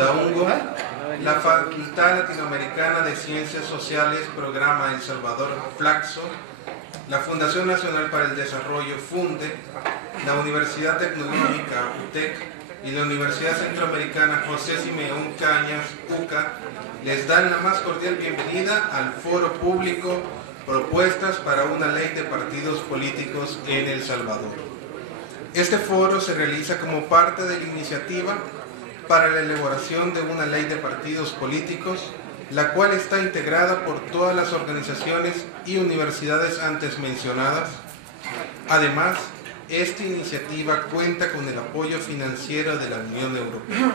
Fundaungo, la Facultad Latinoamericana de Ciencias Sociales, Programa El Salvador, Flaxo, la Fundación Nacional para el Desarrollo, FUNDE, la Universidad Tecnológica, UTEC, y la Universidad Centroamericana José Simeón Cañas, UCA, les dan la más cordial bienvenida al foro público Propuestas para una Ley de Partidos Políticos en El Salvador. Este foro se realiza como parte de la iniciativa para la elaboración de una ley de partidos políticos, la cual está integrada por todas las organizaciones y universidades antes mencionadas. Además, esta iniciativa cuenta con el apoyo financiero de la Unión Europea.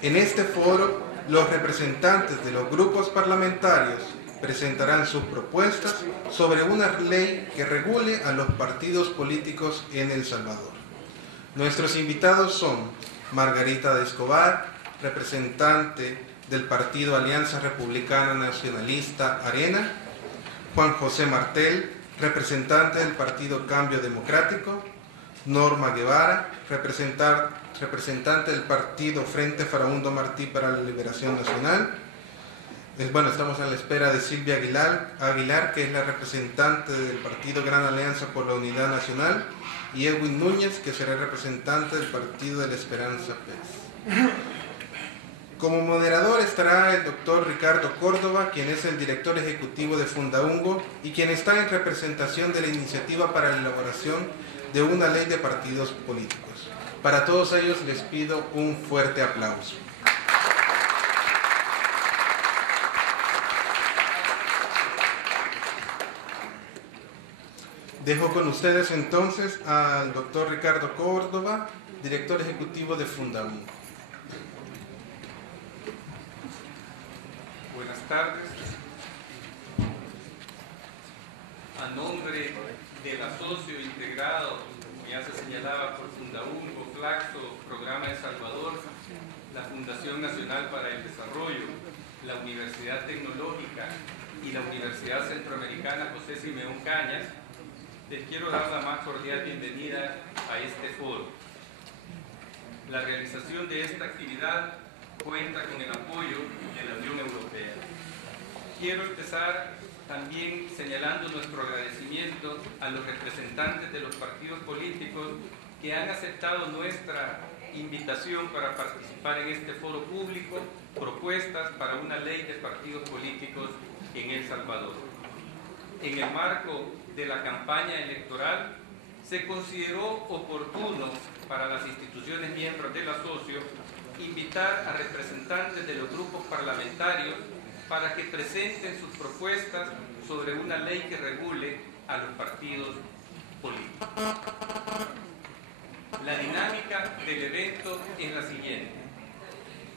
En este foro, los representantes de los grupos parlamentarios presentarán sus propuestas sobre una ley que regule a los partidos políticos en El Salvador. Nuestros invitados son Margarita de Escobar, representante del Partido Alianza Republicana Nacionalista Arena; Juan José Martel, representante del Partido Cambio Democrático; Norma Guevara, representante del Partido Frente Farabundo Martí para la Liberación Nacional. Estamos a la espera de Silvia Aguilar, que es la representante del Partido Gran Alianza por la Unidad Nacional, y Edwin Núñez, que será representante del Partido de la Esperanza Pérez. Como moderador estará el doctor Ricardo Córdoba, quien es el director ejecutivo de Fundaungo y quien está en representación de la iniciativa para la elaboración de una ley de partidos políticos. Para todos ellos les pido un fuerte aplauso. Dejo con ustedes entonces al doctor Ricardo Córdoba, director ejecutivo de Fundaungo. Buenas tardes. A nombre del asocio integrado, como ya se señalaba, por Fundaungo, Flaxo, Programa El Salvador, la Fundación Nacional para el Desarrollo, la Universidad Tecnológica y la Universidad Centroamericana José Simeón Cañas, les quiero dar la más cordial bienvenida a este foro. La realización de esta actividad cuenta con el apoyo de la Unión Europea. Quiero empezar también señalando nuestro agradecimiento a los representantes de los partidos políticos que han aceptado nuestra invitación para participar en este foro público, Propuestas para una Ley de Partidos Políticos en El Salvador. En el marco de la campaña electoral, se consideró oportuno para las instituciones miembros del asocio invitar a representantes de los grupos parlamentarios para que presenten sus propuestas sobre una ley que regule a los partidos políticos. La dinámica del evento es la siguiente.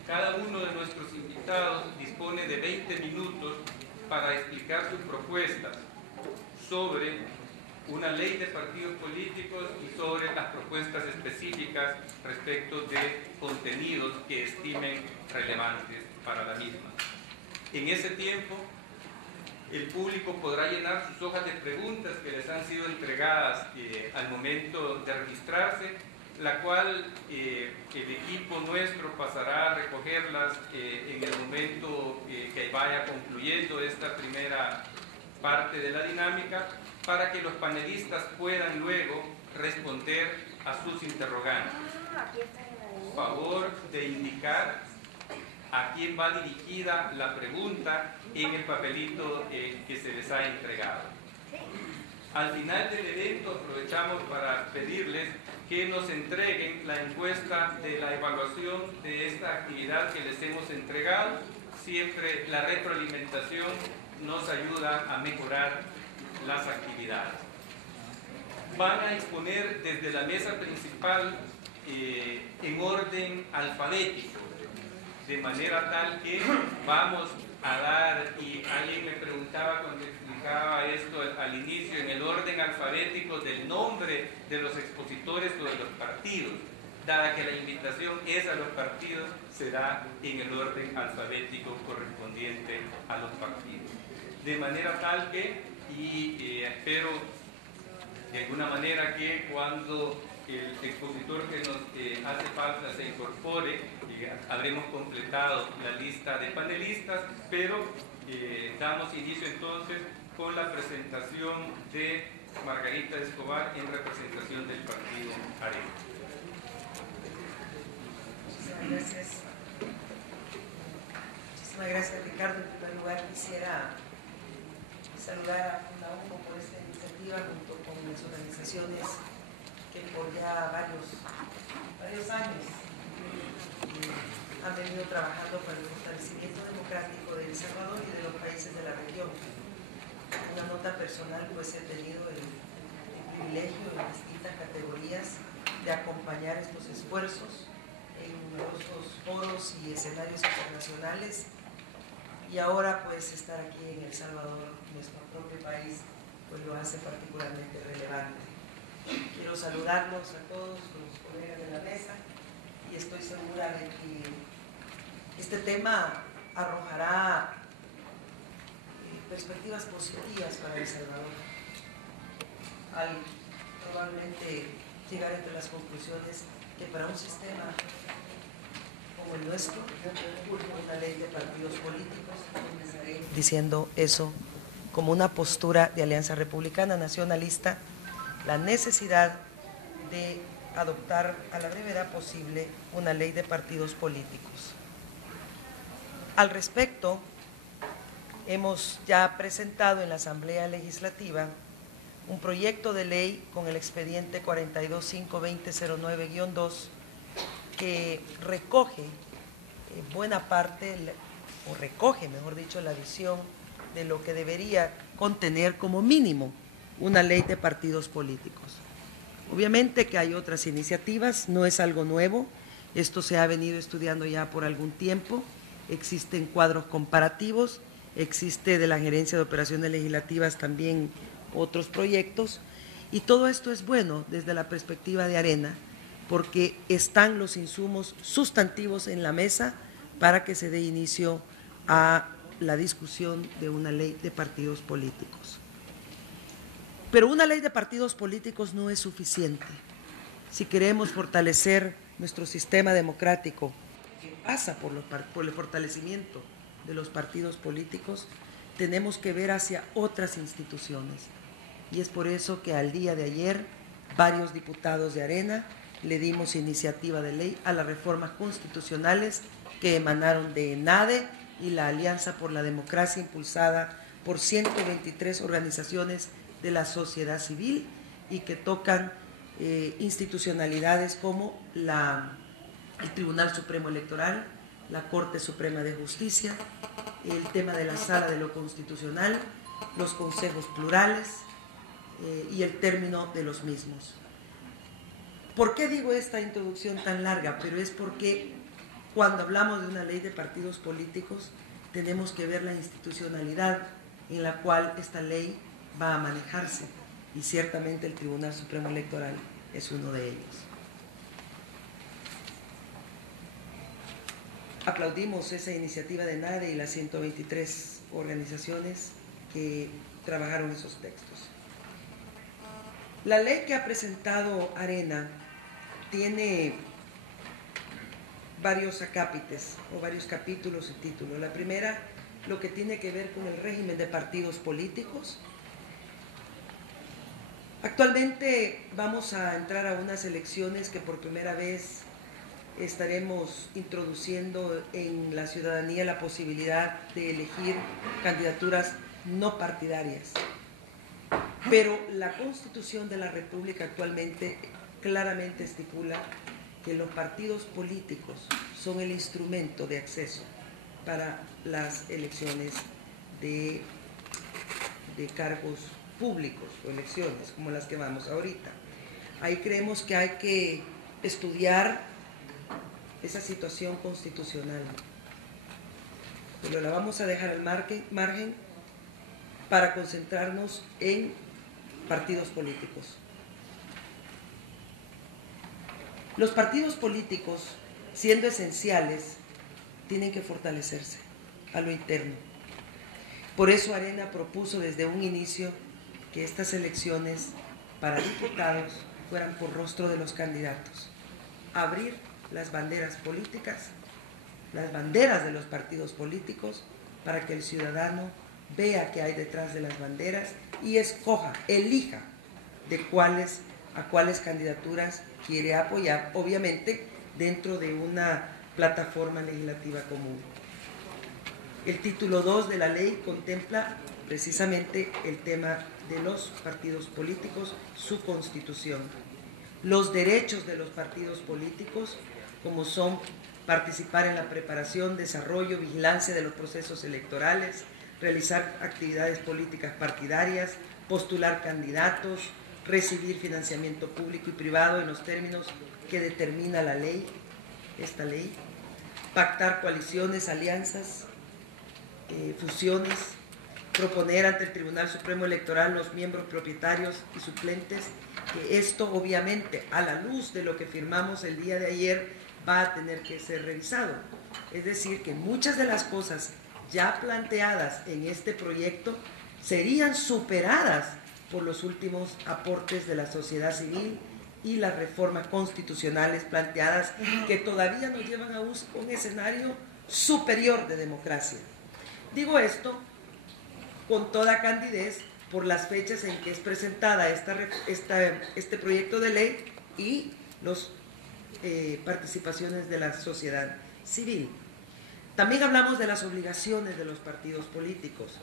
Cada uno de nuestros invitados dispone de 20 minutos para explicar sus propuestas sobre una ley de partidos políticos y sobre las propuestas específicas respecto de contenidos que estimen relevantes para la misma. En ese tiempo, el público podrá llenar sus hojas de preguntas que les han sido entregadas al momento de registrarse, la cual el equipo nuestro pasará a recogerlas en el momento que vaya concluyendo esta primera parte de la dinámica, para que los panelistas puedan luego responder a sus interrogantes. Por favor de indicar a quién va dirigida la pregunta en el papelito que se les ha entregado. Al final del evento aprovechamos para pedirles que nos entreguen la encuesta de la evaluación de esta actividad que les hemos entregado. Siempre la retroalimentación nos ayuda a mejorar las actividades. Van a exponer desde la mesa principal en orden alfabético, de manera tal que vamos a dar, y alguien me preguntaba cuando explicaba esto al inicio, en el orden alfabético del nombre de los expositores o de los partidos. Dada que la invitación es a los partidos, será en el orden alfabético correspondiente a los partidos. De manera tal que, y espero de alguna manera que cuando el expositor que nos hace falta se incorpore, habremos completado la lista de panelistas, pero damos inicio entonces con la presentación de Margarita Escobar en representación del partido Arena. Muchísimas gracias. Muchísimas gracias, Ricardo. En primer lugar quisiera saludar a FundaUNO por esta iniciativa junto con las organizaciones que por ya varios años han venido trabajando para el fortalecimiento democrático de El Salvador y de los países de la región. Una nota personal, pues he tenido el privilegio en distintas categorías de acompañar estos esfuerzos en numerosos foros y escenarios internacionales, y ahora pues estar aquí en El Salvador, nuestro propio país, pues lo hace particularmente relevante. Quiero saludarlos a todos los colegas de la mesa y estoy segura de que este tema arrojará perspectivas positivas para El Salvador al probablemente llegar entre las conclusiones que para un sistema como el nuestro, una ley de partidos políticos, empezaré diciendo eso como una postura de Alianza Republicana Nacionalista, la necesidad de adoptar a la brevedad posible una ley de partidos políticos. Al respecto, hemos ya presentado en la Asamblea Legislativa un proyecto de ley con el expediente 42.52009-2 que recoge buena parte, o recoge, mejor dicho, la visión de lo que debería contener como mínimo una ley de partidos políticos. Obviamente que hay otras iniciativas, no es algo nuevo, esto se ha venido estudiando ya por algún tiempo, existen cuadros comparativos, existe de la Gerencia de Operaciones Legislativas también otros proyectos, y todo esto es bueno desde la perspectiva de Arena, porque están los insumos sustantivos en la mesa para que se dé inicio a la discusión de una ley de partidos políticos. Pero una ley de partidos políticos no es suficiente. Si queremos fortalecer nuestro sistema democrático, que pasa por el fortalecimiento de los partidos políticos, tenemos que ver hacia otras instituciones. Y es por eso que al día de ayer, varios diputados de Arena le dimos iniciativa de ley a las reformas constitucionales que emanaron de ENADE y la Alianza por la Democracia, impulsada por 123 organizaciones de la sociedad civil y que tocan institucionalidades como el Tribunal Supremo Electoral, la Corte Suprema de Justicia, el tema de la Sala de lo Constitucional, los consejos plurales y el término de los mismos. ¿Por qué digo esta introducción tan larga? Pero es porque cuando hablamos de una ley de partidos políticos tenemos que ver la institucionalidad en la cual esta ley va a manejarse, y ciertamente el Tribunal Supremo Electoral es uno de ellos. Aplaudimos esa iniciativa de NADE y las 123 organizaciones que trabajaron esos textos. La ley que ha presentado Arena tiene varios acápites o varios capítulos y títulos. La primera, lo que tiene que ver con el régimen de partidos políticos. Actualmente vamos a entrar a unas elecciones que por primera vez estaremos introduciendo en la ciudadanía la posibilidad de elegir candidaturas no partidarias. Pero la Constitución de la República actualmente claramente estipula que los partidos políticos son el instrumento de acceso para las elecciones de cargos públicos o elecciones como las que vamos ahorita. Ahí creemos que hay que estudiar esa situación constitucional, pero la vamos a dejar al margen para concentrarnos en partidos políticos. Los partidos políticos, siendo esenciales, tienen que fortalecerse a lo interno. Por eso Arena propuso desde un inicio que estas elecciones para diputados fueran por rostro de los candidatos. Abrir las banderas políticas, las banderas de los partidos políticos, para que el ciudadano vea qué hay detrás de las banderas y escoja, elija a cuáles candidaturas quiere apoyar, obviamente dentro de una plataforma legislativa común. El título 2 de la ley contempla precisamente el tema de los partidos políticos, su constitución, los derechos de los partidos políticos, como son participar en la preparación, desarrollo, vigilancia de los procesos electorales, realizar actividades políticas partidarias, postular candidatos, recibir financiamiento público y privado en los términos que determina la ley, esta ley, pactar coaliciones, alianzas, fusiones, proponer ante el Tribunal Supremo Electoral los miembros propietarios y suplentes, que esto obviamente a la luz de lo que firmamos el día de ayer va a tener que ser revisado. Es decir, que muchas de las cosas ya planteadas en este proyecto serían superadas por los últimos aportes de la sociedad civil y las reformas constitucionales planteadas, que todavía nos llevan a un escenario superior de democracia. Digo esto con toda candidez por las fechas en que es presentada este proyecto de ley y las participaciones de la sociedad civil. También hablamos de las obligaciones de los partidos políticos,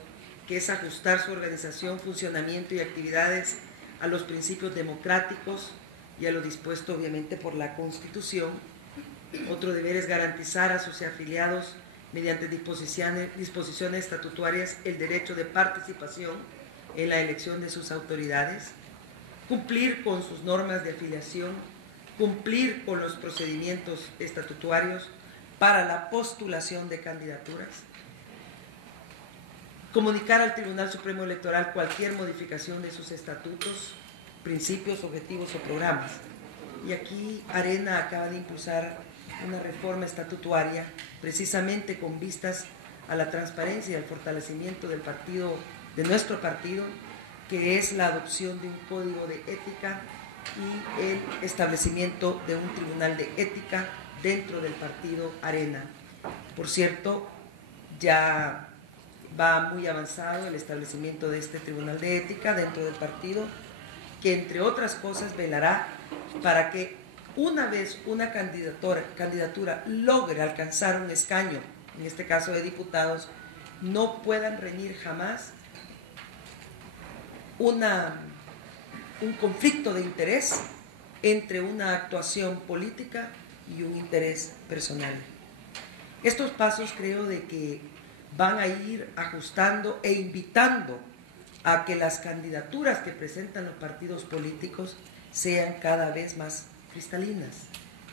que es ajustar su organización, funcionamiento y actividades a los principios democráticos y a lo dispuesto obviamente por la Constitución. Otro deber es garantizar a sus afiliados mediante disposiciones estatutarias el derecho de participación en la elección de sus autoridades, cumplir con sus normas de afiliación, cumplir con los procedimientos estatutarios para la postulación de candidaturas, comunicar al Tribunal Supremo Electoral cualquier modificación de sus estatutos, principios, objetivos o programas. Y aquí Arena acaba de impulsar una reforma estatutaria precisamente con vistas a la transparencia y al fortalecimiento del partido, de nuestro partido, que es la adopción de un código de ética y el establecimiento de un tribunal de ética dentro del partido Arena. Por cierto, ya va muy avanzado el establecimiento de este tribunal de ética dentro del partido, que entre otras cosas velará para que una vez una candidatura logre alcanzar un escaño, en este caso de diputados, no puedan reñir jamás un conflicto de interés entre una actuación política y un interés personal. Estos pasos creo de que van a ir ajustando e invitando a que las candidaturas que presentan los partidos políticos sean cada vez más cristalinas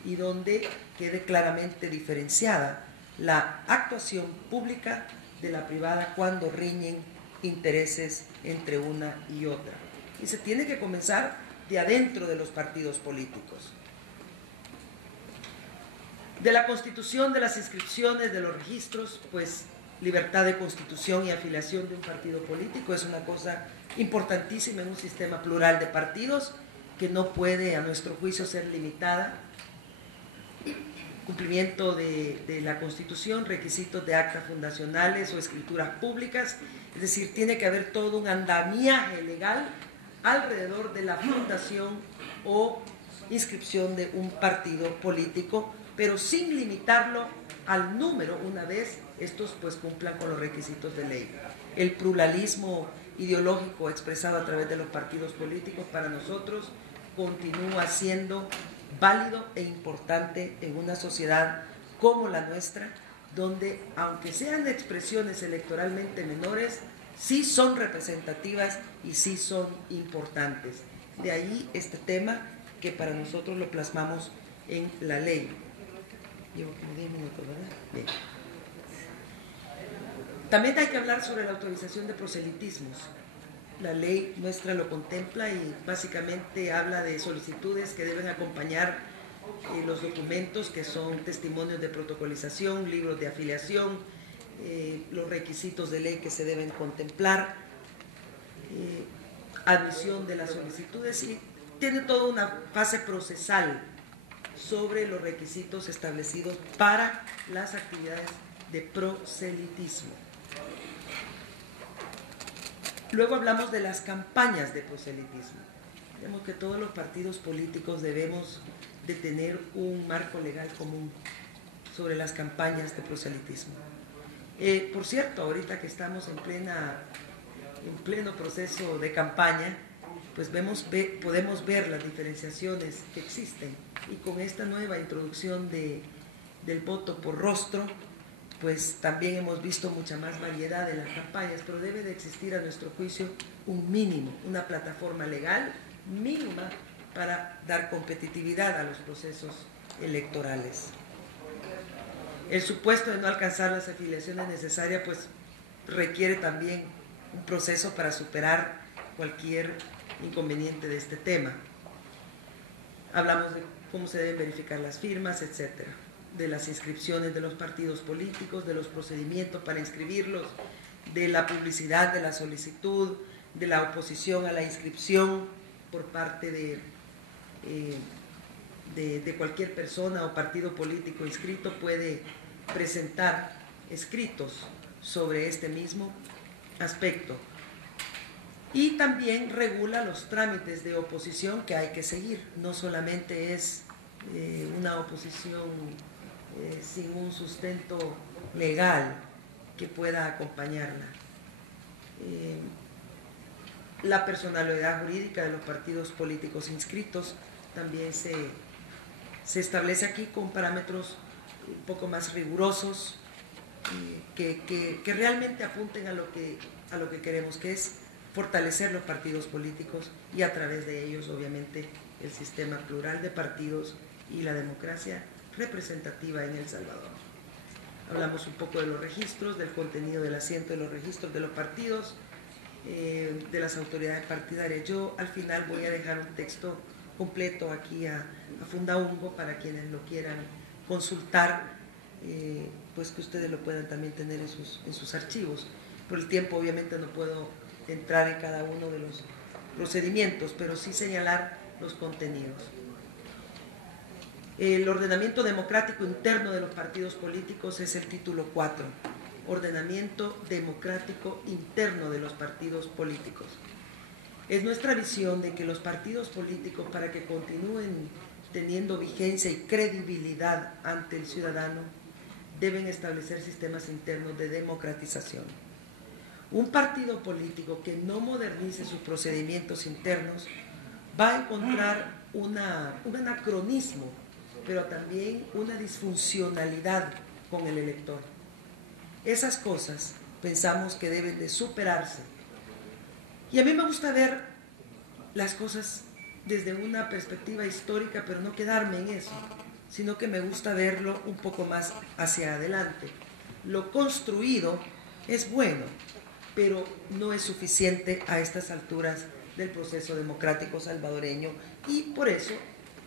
y donde quede claramente diferenciada la actuación pública de la privada cuando riñen intereses entre una y otra. Y se tiene que comenzar de adentro de los partidos políticos. De la constitución, de las inscripciones, de los registros, pues libertad de constitución y afiliación de un partido político es una cosa importantísima en un sistema plural de partidos que no puede, a nuestro juicio, ser limitada. Cumplimiento de la Constitución, requisitos de actas fundacionales o escrituras públicas, es decir, tiene que haber todo un andamiaje legal alrededor de la fundación o inscripción de un partido político, pero sin limitarlo al número una vez estos pues cumplan con los requisitos de ley. El pluralismo ideológico expresado a través de los partidos políticos para nosotros continúa siendo válido e importante en una sociedad como la nuestra, donde aunque sean expresiones electoralmente menores, sí son representativas y sí son importantes. De ahí este tema que para nosotros lo plasmamos en la ley. Llevo como 10 minutos, ¿verdad? Bien. También hay que hablar sobre la autorización de proselitismos. La ley nuestra lo contempla y básicamente habla de solicitudes que deben acompañar los documentos que son testimonios de protocolización, libros de afiliación, los requisitos de ley que se deben contemplar, admisión de las solicitudes y tiene toda una fase procesal sobre los requisitos establecidos para las actividades de proselitismo. Luego hablamos de las campañas de proselitismo. Vemos que todos los partidos políticos debemos de tener un marco legal común sobre las campañas de proselitismo. Por cierto, ahorita que estamos en pleno proceso de campaña, pues podemos ver las diferenciaciones que existen, y con esta nueva introducción del voto por rostro, pues también hemos visto mucha más variedad en las campañas, pero debe de existir a nuestro juicio un mínimo, una plataforma legal mínima para dar competitividad a los procesos electorales. El supuesto de no alcanzar las afiliaciones necesarias pues requiere también un proceso para superar cualquier inconveniente de este tema. Hablamos de cómo se deben verificar las firmas, etcétera, de las inscripciones de los partidos políticos, de los procedimientos para inscribirlos, de la publicidad de la solicitud, de la oposición a la inscripción por parte de cualquier persona o partido político inscrito. Puede presentar escritos sobre este mismo aspecto. Y también regula los trámites de oposición que hay que seguir. No solamente es una oposición sin un sustento legal que pueda acompañarla. La personalidad jurídica de los partidos políticos inscritos también se establece aquí con parámetros un poco más rigurosos que realmente apunten a lo que queremos, que es fortalecer los partidos políticos y a través de ellos, obviamente, el sistema plural de partidos y la democracia representativa en El Salvador. Hablamos un poco de los registros, del contenido del asiento de los registros de los partidos, de las autoridades partidarias. Yo al final voy a dejar un texto completo aquí a Fundaungo para quienes lo quieran consultar, pues que ustedes lo puedan también tener en sus archivos. Por el tiempo obviamente no puedo entrar en cada uno de los procedimientos, pero sí señalar los contenidos. El ordenamiento democrático interno de los partidos políticos es el título 4. Ordenamiento democrático interno de los partidos políticos. Es nuestra visión de que los partidos políticos, para que continúen teniendo vigencia y credibilidad ante el ciudadano, deben establecer sistemas internos de democratización. Un partido político que no modernice sus procedimientos internos va a encontrar un anacronismo, pero también una disfuncionalidad con el elector. Esas cosas pensamos que deben de superarse. Y a mí me gusta ver las cosas desde una perspectiva histórica, pero no quedarme en eso, sino que me gusta verlo un poco más hacia adelante. Lo construido es bueno, pero no es suficiente a estas alturas del proceso democrático salvadoreño, y por eso,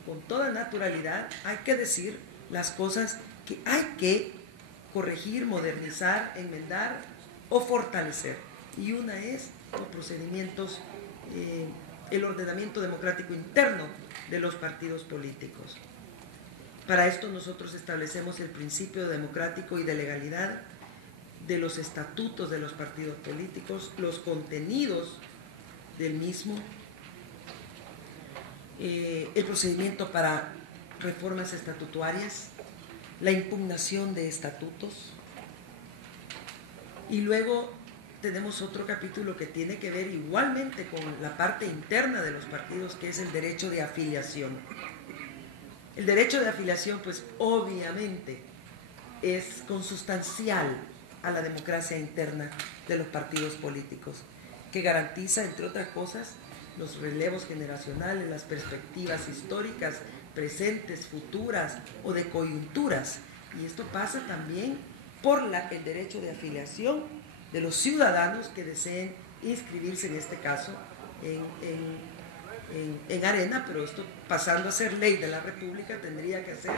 con toda naturalidad, hay que decir las cosas que hay que corregir, modernizar, enmendar o fortalecer. Y una es los procedimientos, el ordenamiento democrático interno de los partidos políticos. Para esto nosotros establecemos el principio democrático y de legalidad de los estatutos de los partidos políticos, los contenidos del mismo, el procedimiento para reformas estatutarias, la impugnación de estatutos, y luego tenemos otro capítulo que tiene que ver igualmente con la parte interna de los partidos, que es el derecho de afiliación. El derecho de afiliación, pues obviamente es consustancial a la democracia interna de los partidos políticos, que garantiza, entre otras cosas, los relevos generacionales, las perspectivas históricas, presentes, futuras o de coyunturas. Y esto pasa también por el derecho de afiliación de los ciudadanos que deseen inscribirse, en este caso, en Arena, pero esto, pasando a ser ley de la República, tendría que ser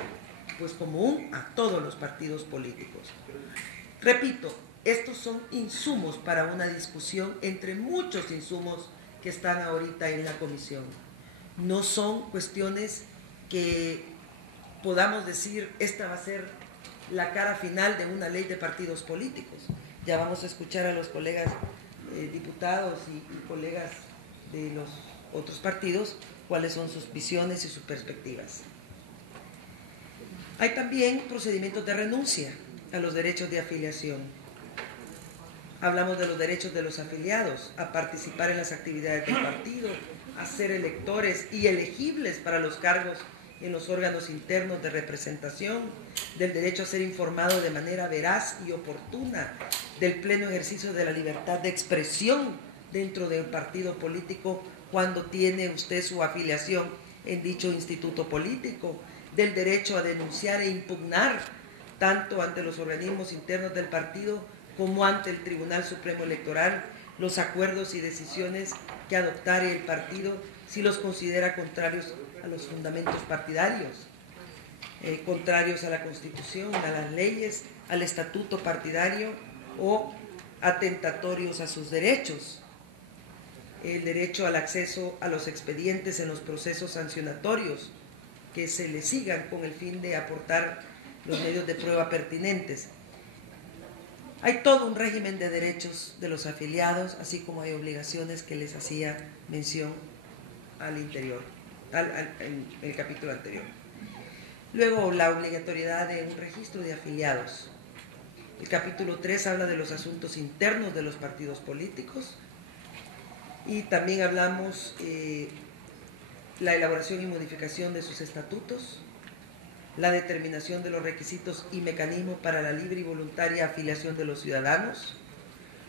pues común a todos los partidos políticos. Repito, estos son insumos para una discusión entre muchos insumos que están ahorita en la comisión. no son cuestiones que podamos decir esta va a ser la cara final de una ley de partidos políticos. Ya vamos a escuchar a los colegas diputados y colegas de los otros partidos cuáles son sus visiones y sus perspectivas. Hay también procedimientos de renuncia a los derechos de afiliación. Hablamos de los derechos de los afiliados a participar en las actividades del partido, a ser electores y elegibles para los cargos en los órganos internos de representación, del derecho a ser informado de manera veraz y oportuna, del pleno ejercicio de la libertad de expresión dentro del partido político cuando tiene usted su afiliación en dicho instituto político, del derecho a denunciar e impugnar tanto ante los organismos internos del partido como ante el Tribunal Supremo Electoral los acuerdos y decisiones que adoptare el partido si los considera contrarios a los fundamentos partidarios, contrarios a la Constitución, a las leyes, al estatuto partidario o atentatorios a sus derechos. El derecho al acceso a los expedientes en los procesos sancionatorios que se le sigan con el fin de aportar los medios de prueba pertinentes. Hay todo un régimen de derechos de los afiliados, así como hay obligaciones que les hacía mención al interior, en el capítulo anterior. Luego, la obligatoriedad de un registro de afiliados. El capítulo 3 habla de los asuntos internos de los partidos políticos y también hablamos la elaboración y modificación de sus estatutos, la determinación de los requisitos y mecanismos para la libre y voluntaria afiliación de los ciudadanos,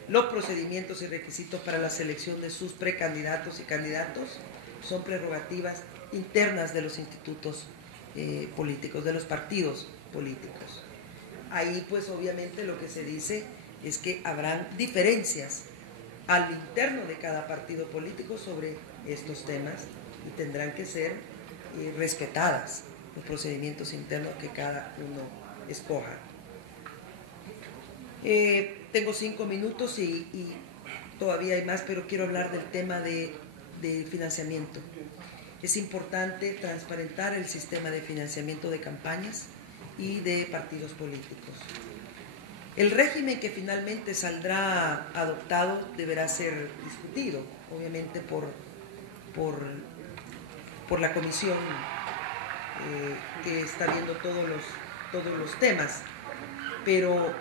los procedimientos y requisitos para la selección de sus precandidatos y candidatos son prerrogativas internas de los institutos políticos, de los partidos políticos. Ahí pues obviamente lo que se dice es que habrán diferencias al interno de cada partido político sobre estos temas y tendrán que ser respetadas los procedimientos internos que cada uno escoja. Tengo 5 minutos y todavía hay más, pero quiero hablar del tema de financiamiento. Es importante transparentar el sistema de financiamiento de campañas y de partidos políticos. El régimen que finalmente saldrá adoptado deberá ser discutido, obviamente por la comisión que está viendo todos los temas, pero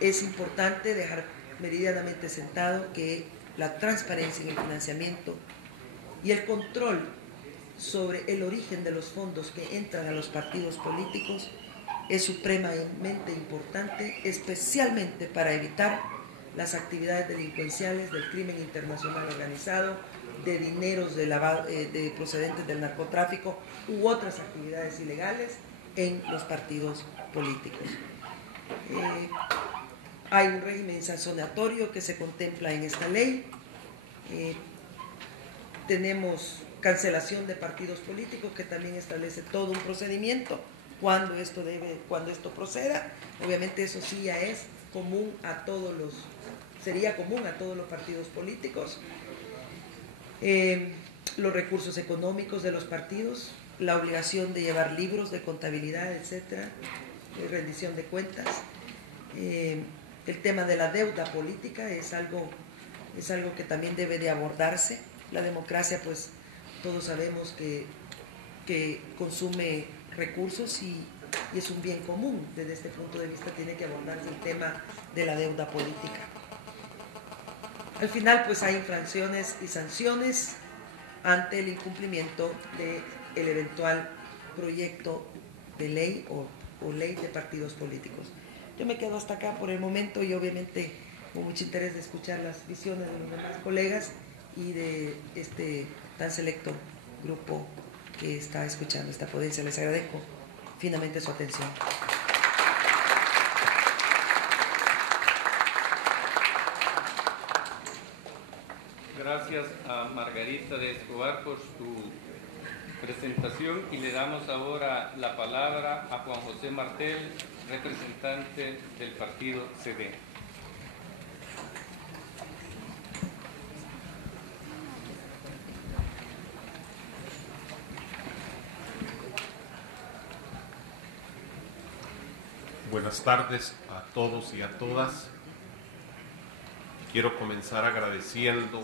es importante dejar meridianamente sentado que la transparencia en el financiamiento y el control sobre el origen de los fondos que entran a los partidos políticos es supremamente importante, especialmente para evitar las actividades delincuenciales del crimen internacional organizado, de dineros de procedentes del narcotráfico u otras actividades ilegales en los partidos políticos. Hay un régimen sancionatorio que se contempla en esta ley. Tenemos cancelación de partidos políticos que también establece todo un procedimiento cuando esto proceda. Obviamente eso sí ya es común sería común a todos los partidos políticos. Los recursos económicos de los partidos, la obligación de llevar libros de contabilidad, etcétera, rendición de cuentas. El tema de la deuda política es algo que también debe de abordarse. La democracia, pues, todos sabemos que consume recursos y es un bien común. Desde este punto de vista tiene que abordarse el tema de la deuda política. Al final, pues, hay infracciones y sanciones ante el incumplimiento del eventual proyecto de ley o ley de partidos políticos. Yo me quedo hasta acá por el momento y obviamente con mucho interés de escuchar las visiones de los demás colegas y de este tan selecto grupo que está escuchando esta ponencia. Les agradezco finamente su atención. Gracias a Margarita de Escobar por su presentación y le damos ahora la palabra a Juan José Martel, representante del partido CD. Buenas tardes a todos y a todas. Quiero comenzar agradeciendo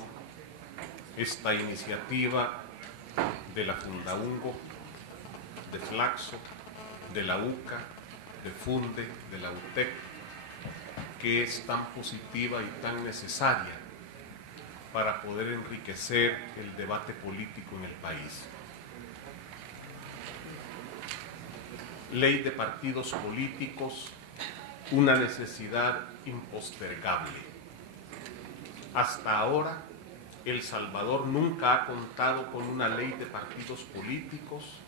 esta iniciativa de la Fundaungo, de Flaxo, de la UCA, de Funde, de la UTEC, que es tan positiva y tan necesaria para poder enriquecer el debate político en el país. Ley de partidos políticos, una necesidad impostergable. Hasta ahora, El Salvador nunca ha contado con una ley de partidos políticos,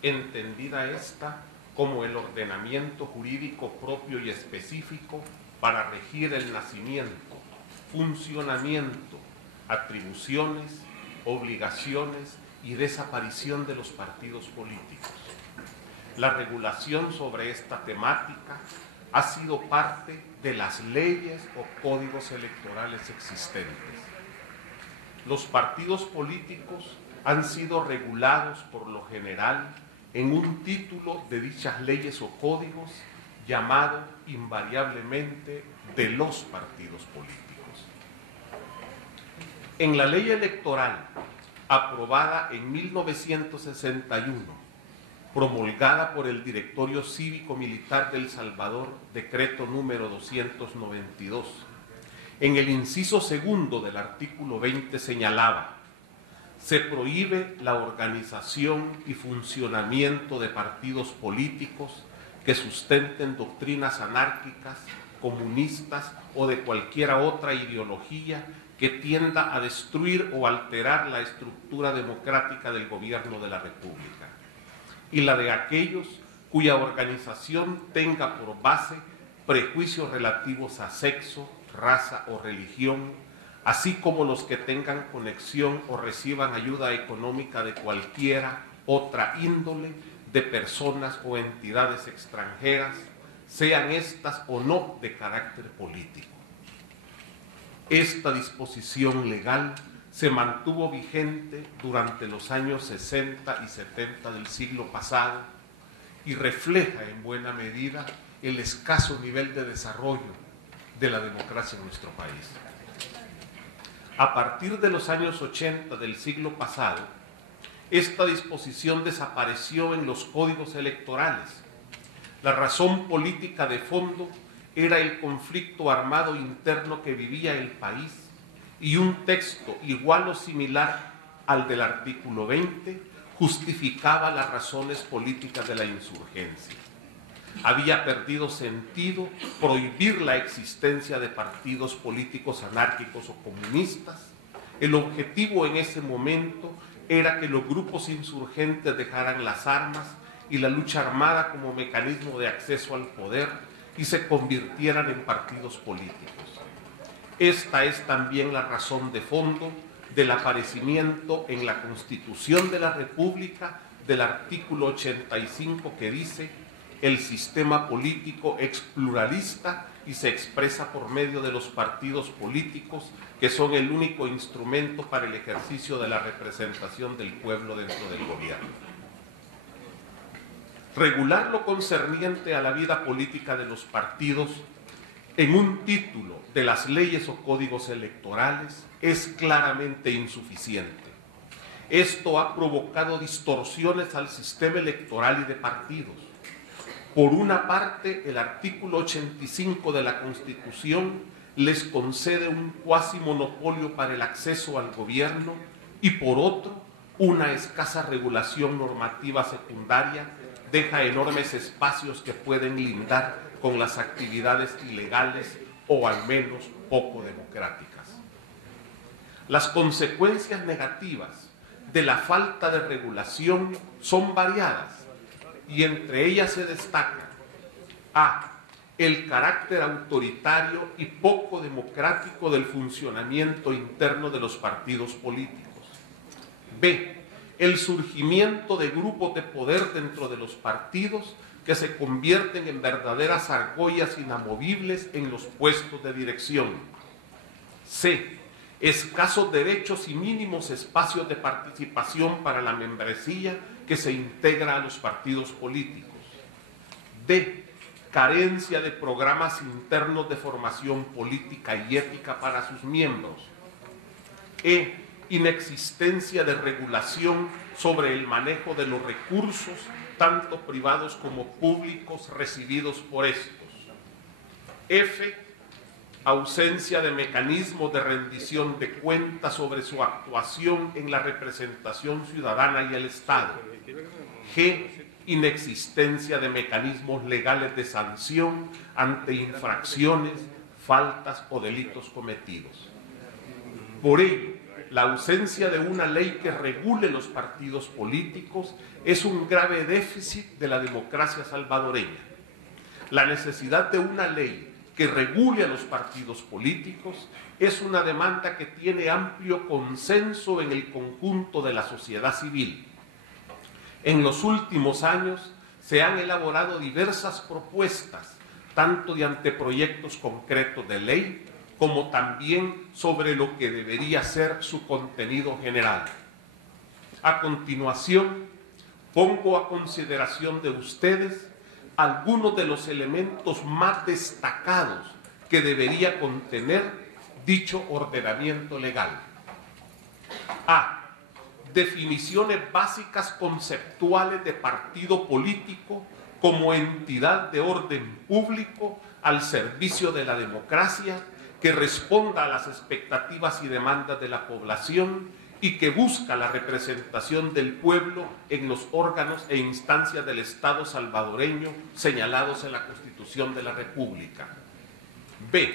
entendida esta como el ordenamiento jurídico propio y específico para regir el nacimiento, funcionamiento, atribuciones, obligaciones y desaparición de los partidos políticos. La regulación sobre esta temática ha sido parte de las leyes o códigos electorales existentes. Los partidos políticos han sido regulados por lo general en un título de dichas leyes o códigos llamado invariablemente de los partidos políticos. En la ley electoral aprobada en 1961, promulgada por el Directorio Cívico Militar del Salvador, decreto número 292. En el inciso segundo del artículo 20 señalaba: se prohíbe la organización y funcionamiento de partidos políticos que sustenten doctrinas anárquicas, comunistas o de cualquiera otra ideología que tienda a destruir o alterar la estructura democrática del gobierno de la República, y la de aquellos cuya organización tenga por base prejuicios relativos a sexo, raza o religión, así como los que tengan conexión o reciban ayuda económica de cualquiera otra índole de personas o entidades extranjeras, sean estas o no de carácter político. Esta disposición legal se mantuvo vigente durante los años 60 y 70 del siglo pasado y refleja en buena medida el escaso nivel de desarrollo de la democracia en nuestro país. A partir de los años 80 del siglo pasado, esta disposición desapareció en los códigos electorales. La razón política de fondo era el conflicto armado interno que vivía el país, y un texto igual o similar al del artículo 20 justificaba las razones políticas de la insurgencia. Había perdido sentido prohibir la existencia de partidos políticos anárquicos o comunistas. El objetivo en ese momento era que los grupos insurgentes dejaran las armas y la lucha armada como mecanismo de acceso al poder y se convirtieran en partidos políticos. Esta es también la razón de fondo del aparecimiento en la Constitución de la República del artículo 85 que dice: el sistema político es pluralista y se expresa por medio de los partidos políticos, que son el único instrumento para el ejercicio de la representación del pueblo dentro del gobierno. Regular lo concerniente a la vida política de los partidos en un título de las leyes o códigos electorales es claramente insuficiente. Esto ha provocado distorsiones al sistema electoral y de partidos. Por una parte, el artículo 85 de la Constitución les concede un cuasi monopolio para el acceso al gobierno y por otro, una escasa regulación normativa secundaria deja enormes espacios que pueden lindar con las actividades ilegales o al menos poco democráticas. Las consecuencias negativas de la falta de regulación son variadas y entre ellas se destaca: a. el carácter autoritario y poco democrático del funcionamiento interno de los partidos políticos; b. el surgimiento de grupos de poder dentro de los partidos que se convierten en verdaderas argollas inamovibles en los puestos de dirección; c. escasos derechos y mínimos espacios de participación para la membresía que se integra a los partidos políticos; d. carencia de programas internos de formación política y ética para sus miembros, inexistencia de regulación sobre el manejo de los recursos, tanto privados como públicos, recibidos por estos. F, ausencia de mecanismos de rendición de cuentas sobre su actuación en la representación ciudadana y el Estado. G, inexistencia de mecanismos legales de sanción ante infracciones, faltas o delitos cometidos. Por ello, la ausencia de una ley que regule los partidos políticos es un grave déficit de la democracia salvadoreña. La necesidad de una ley que regule a los partidos políticos es una demanda que tiene amplio consenso en el conjunto de la sociedad civil. En los últimos años se han elaborado diversas propuestas, tanto de anteproyectos concretos de ley, como también sobre lo que debería ser su contenido general. A continuación, pongo a consideración de ustedes algunos de los elementos más destacados que debería contener dicho ordenamiento legal. A. Definiciones básicas conceptuales de partido político como entidad de orden público al servicio de la democracia, que responda a las expectativas y demandas de la población y que busca la representación del pueblo en los órganos e instancias del Estado salvadoreño señalados en la Constitución de la República. B.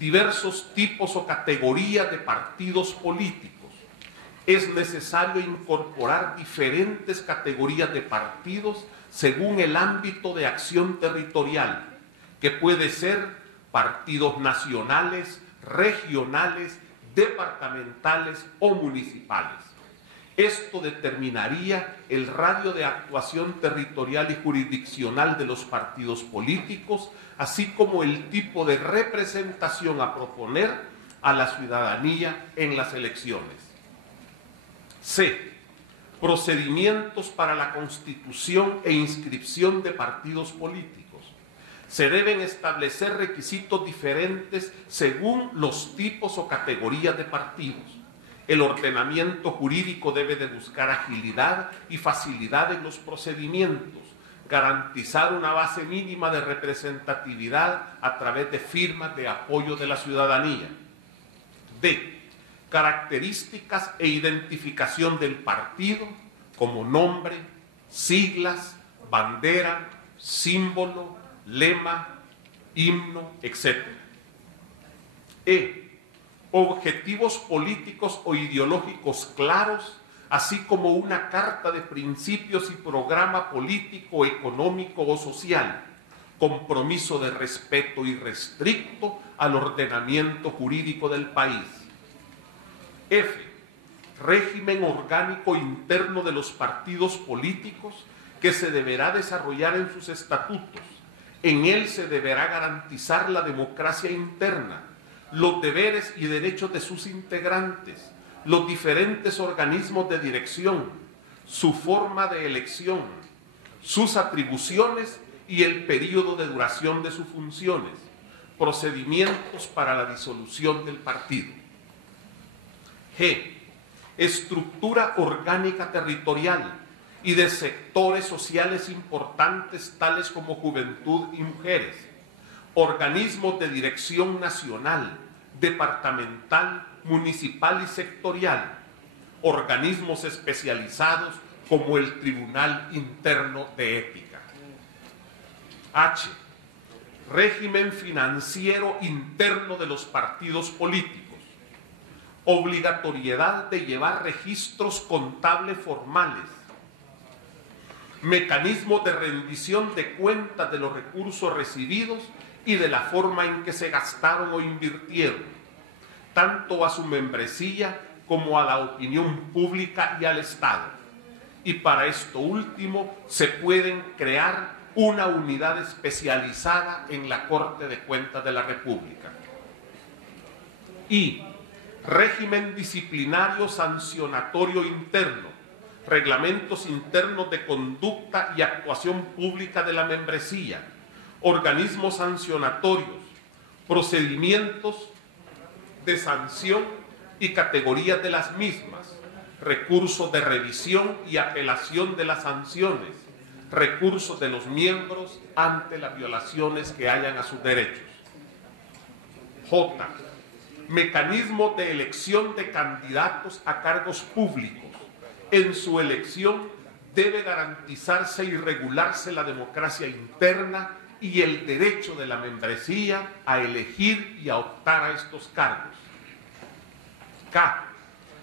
Diversos tipos o categorías de partidos políticos. Es necesario incorporar diferentes categorías de partidos según el ámbito de acción territorial, que puede ser partidos nacionales, regionales, departamentales o municipales. Esto determinaría el radio de actuación territorial y jurisdiccional de los partidos políticos, así como el tipo de representación a proponer a la ciudadanía en las elecciones. C. Procedimientos para la constitución e inscripción de partidos políticos. Se deben establecer requisitos diferentes según los tipos o categorías de partidos. El ordenamiento jurídico debe de buscar agilidad y facilidad en los procedimientos, garantizar una base mínima de representatividad a través de firmas de apoyo de la ciudadanía. D. Características e identificación del partido como nombre, siglas, bandera, símbolo, lema, himno, etc. E. Objetivos políticos o ideológicos claros, así como una carta de principios y programa político, económico o social, compromiso de respeto irrestricto al ordenamiento jurídico del país. F. Régimen orgánico interno de los partidos políticos que se deberá desarrollar en sus estatutos. En él se deberá garantizar la democracia interna, los deberes y derechos de sus integrantes, los diferentes organismos de dirección, su forma de elección, sus atribuciones y el periodo de duración de sus funciones, procedimientos para la disolución del partido. G. Estructura orgánica territorial y de sectores sociales importantes tales como juventud y mujeres, organismos de dirección nacional, departamental, municipal y sectorial, organismos especializados como el Tribunal Interno de Ética. H. Régimen financiero interno de los partidos políticos. Obligatoriedad de llevar registros contables formales. Mecanismos de rendición de cuentas de los recursos recibidos y de la forma en que se gastaron o invirtieron, tanto a su membresía como a la opinión pública y al Estado. Y para esto último se pueden crear una unidad especializada en la Corte de Cuentas de la República. Y régimen disciplinario sancionatorio interno, reglamentos internos de conducta y actuación pública de la membresía, organismos sancionatorios, procedimientos de sanción y categorías de las mismas, recursos de revisión y apelación de las sanciones, recursos de los miembros ante las violaciones que hayan a sus derechos. J. Mecanismos de elección de candidatos a cargos públicos. En su elección debe garantizarse y regularse la democracia interna y el derecho de la membresía a elegir y a optar a estos cargos. K.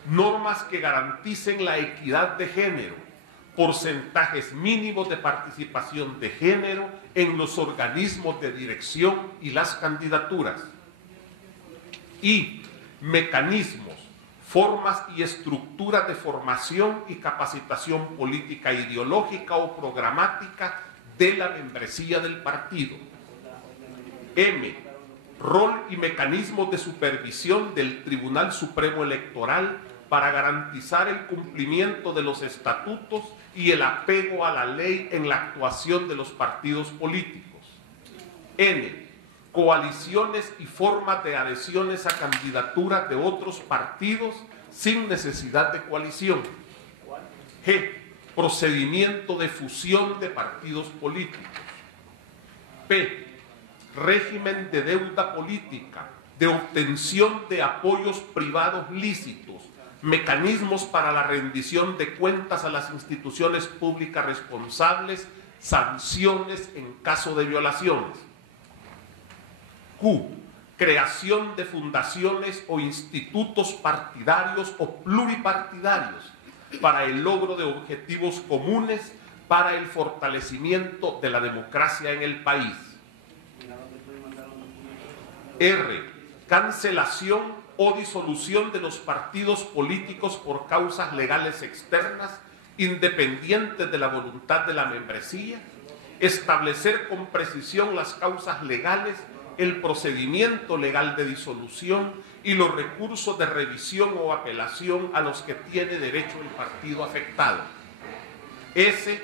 Normas que garanticen la equidad de género, porcentajes mínimos de participación de género en los organismos de dirección y las candidaturas. Y mecanismos, formas y estructuras de formación y capacitación política, ideológica o programática de la membresía del partido. M. Rol y mecanismos de supervisión del Tribunal Supremo Electoral para garantizar el cumplimiento de los estatutos y el apego a la ley en la actuación de los partidos políticos. N. Coaliciones y formas de adhesiones a candidaturas de otros partidos sin necesidad de coalición. G. Procedimiento de fusión de partidos políticos. P. Régimen de deuda política, de obtención de apoyos privados lícitos, mecanismos para la rendición de cuentas a las instituciones públicas responsables, sanciones en caso de violaciones. Q. Creación de fundaciones o institutos partidarios o pluripartidarios para el logro de objetivos comunes para el fortalecimiento de la democracia en el país. R. Cancelación o disolución de los partidos políticos por causas legales externas, independientes de la voluntad de la membresía, establecer con precisión las causas legales, el procedimiento legal de disolución y los recursos de revisión o apelación a los que tiene derecho el partido afectado. S.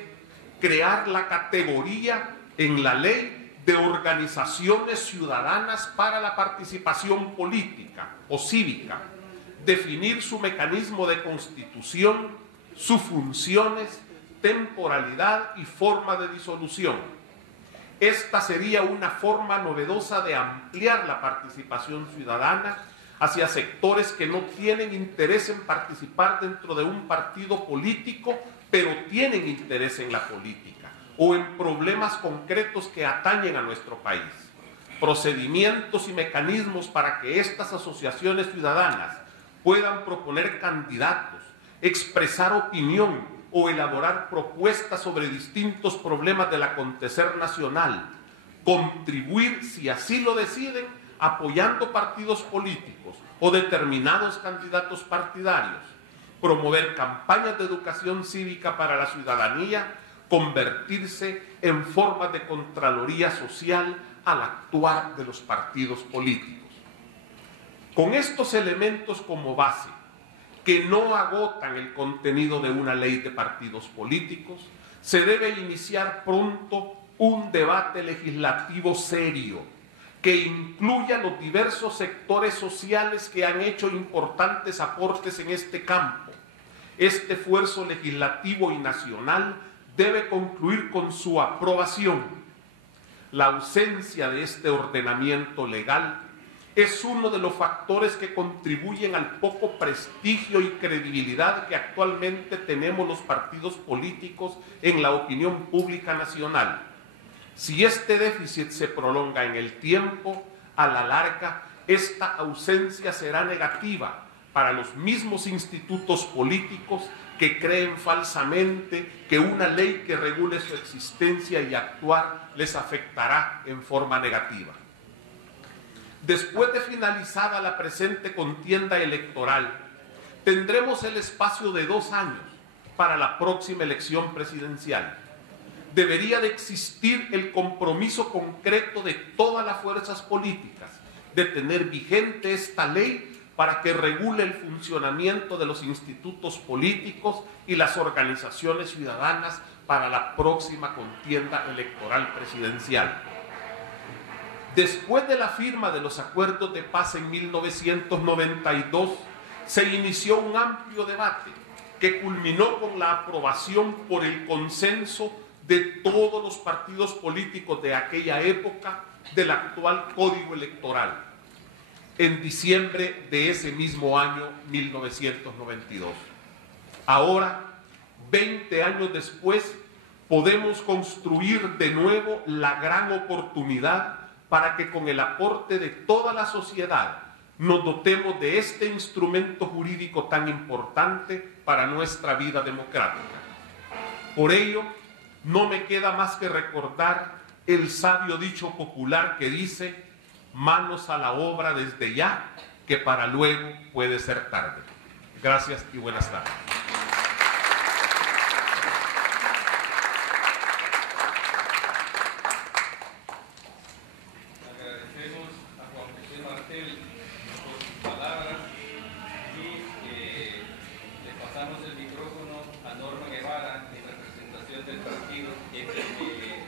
Crear la categoría en la ley de organizaciones ciudadanas para la participación política o cívica, definir su mecanismo de constitución, sus funciones, temporalidad y forma de disolución. Esta sería una forma novedosa de ampliar la participación ciudadana hacia sectores que no tienen interés en participar dentro de un partido político, pero tienen interés en la política o en problemas concretos que atañen a nuestro país. Procedimientos y mecanismos para que estas asociaciones ciudadanas puedan proponer candidatos, expresar opinión o elaborar propuestas sobre distintos problemas del acontecer nacional, contribuir, si así lo deciden, apoyando partidos políticos o determinados candidatos partidarios, promover campañas de educación cívica para la ciudadanía, convertirse en formas de contraloría social al actuar de los partidos políticos. Con estos elementos como base, que no agotan el contenido de una ley de partidos políticos, se debe iniciar pronto un debate legislativo serio que incluya los diversos sectores sociales que han hecho importantes aportes en este campo. Este esfuerzo legislativo y nacional debe concluir con su aprobación. La ausencia de este ordenamiento legal es uno de los factores que contribuyen al poco prestigio y credibilidad que actualmente tenemos los partidos políticos en la opinión pública nacional. Si este déficit se prolonga en el tiempo, a la larga, esta ausencia será negativa para los mismos institutos políticos que creen falsamente que una ley que regule su existencia y actuar les afectará en forma negativa. Después de finalizada la presente contienda electoral, tendremos el espacio de 2 años para la próxima elección presidencial. Debería de existir el compromiso concreto de todas las fuerzas políticas de tener vigente esta ley para que regule el funcionamiento de los institutos políticos y las organizaciones ciudadanas para la próxima contienda electoral presidencial. Después de la firma de los acuerdos de paz en 1992, se inició un amplio debate que culminó con la aprobación por el consenso de todos los partidos políticos de aquella época del actual Código Electoral, en diciembre de ese mismo año 1992. Ahora, 20 años después, podemos construir de nuevo la gran oportunidad para que con el aporte de toda la sociedad nos dotemos de este instrumento jurídico tan importante para nuestra vida democrática. Por ello, no me queda más que recordar el sabio dicho popular que dice: manos a la obra desde ya, que para luego puede ser tarde. Gracias y buenas tardes. Agradecemos a Juan José Martel por sus palabras y le pasamos el micrófono a Norma Guevara en representación del partido FMLN.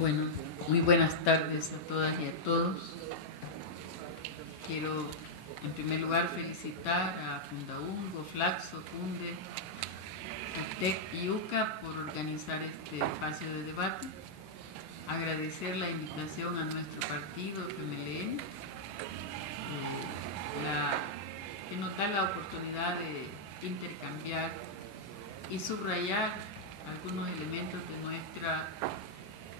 Bueno, muy buenas tardes a todas y a todos. Quiero, en primer lugar, felicitar a Fundaungo, Flaxo, Funde, UTEC y UCA por organizar este espacio de debate. Agradecer la invitación a nuestro partido, FMLN, que nos da la oportunidad de intercambiar y subrayar algunos elementos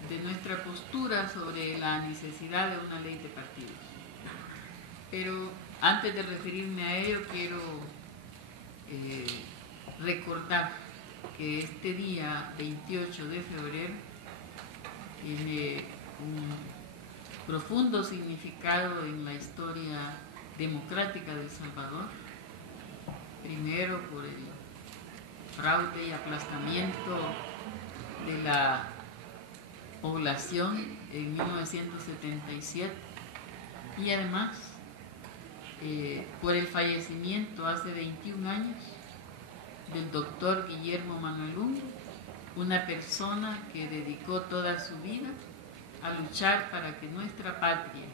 de nuestra postura sobre la necesidad de una ley de partidos. Pero antes de referirme a ello, quiero recordar que este día 28 de febrero tiene un profundo significado en la historia democrática de El Salvador. Primero por el fraude y aplastamiento de la población en 1977 y además por el fallecimiento hace 21 años del doctor Guillermo Manuel Ungo, una persona que dedicó toda su vida a luchar para que nuestra patria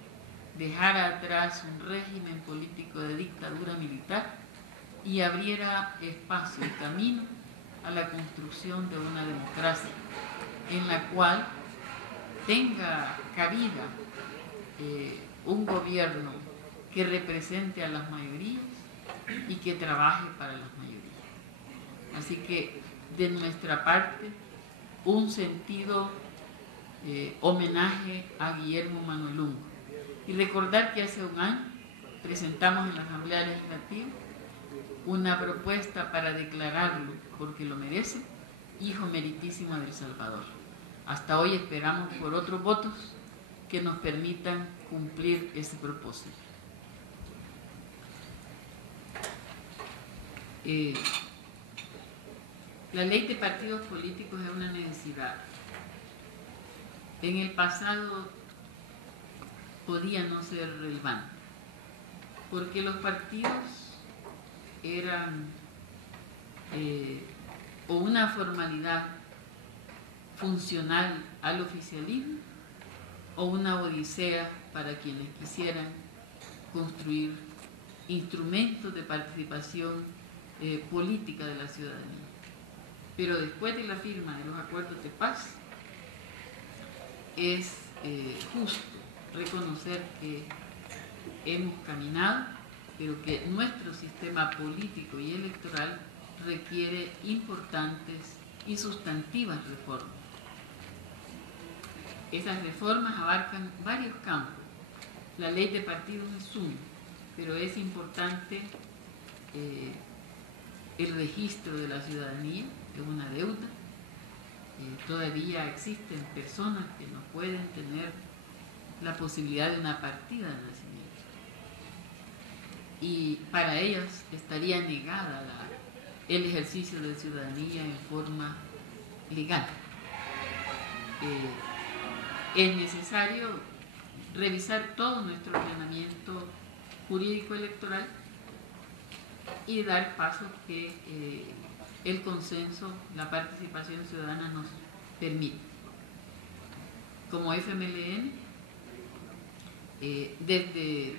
dejara atrás un régimen político de dictadura militar y abriera espacio y camino a la construcción de una democracia en la cual tenga cabida un gobierno que represente a las mayorías y que trabaje para las mayorías. Así que de nuestra parte, un sentido homenaje a Guillermo Manuel Ungo. Y recordar que hace un año presentamos en la Asamblea Legislativa una propuesta para declararlo, porque lo merece, hijo meritísimo de El Salvador. Hasta hoy esperamos por otros votos que nos permitan cumplir ese propósito. La ley de partidos políticos es una necesidad. En el pasado podía no ser relevante, porque los partidos eran o una formalidad funcional al oficialismo o una odisea para quienes quisieran construir instrumentos de participación política de la ciudadanía. Pero después de la firma de los acuerdos de paz, es justo reconocer que hemos caminado, pero que nuestro sistema político y electoral requiere importantes y sustantivas reformas. Esas reformas abarcan varios campos. La ley de partidos es uno, pero es importante el registro de la ciudadanía, es una deuda. Todavía existen personas que no pueden tener la posibilidad de una partida de nacimiento. Y para ellas estaría negada el ejercicio de ciudadanía en forma legal. Es necesario revisar todo nuestro ordenamiento jurídico electoral y dar paso que el consenso, la participación ciudadana nos permite. Como FMLN, desde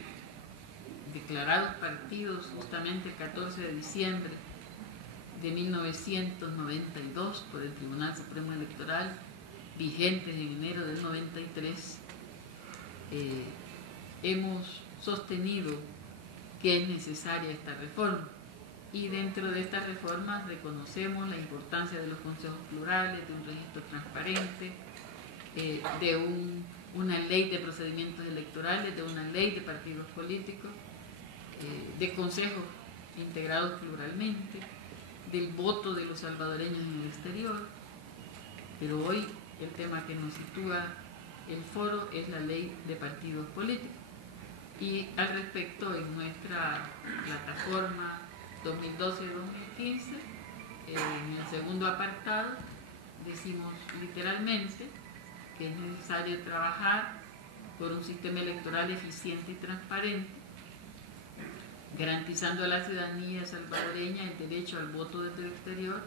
declarados partidos justamente el 14 de diciembre de 1992 por el Tribunal Supremo Electoral, vigentes en enero del 93, hemos sostenido que es necesaria esta reforma, y dentro de estas reformas reconocemos la importancia de los consejos plurales, de un registro transparente, de una ley de procedimientos electorales, de una ley de partidos políticos, de consejos integrados pluralmente, del voto de los salvadoreños en el exterior. Pero hoy el tema que nos sitúa el foro es la ley de partidos políticos. Y al respecto, en nuestra plataforma 2012-2015, en el segundo apartado, decimos literalmente que es necesario trabajar por un sistema electoral eficiente y transparente, garantizando a la ciudadanía salvadoreña el derecho al voto desde el exterior,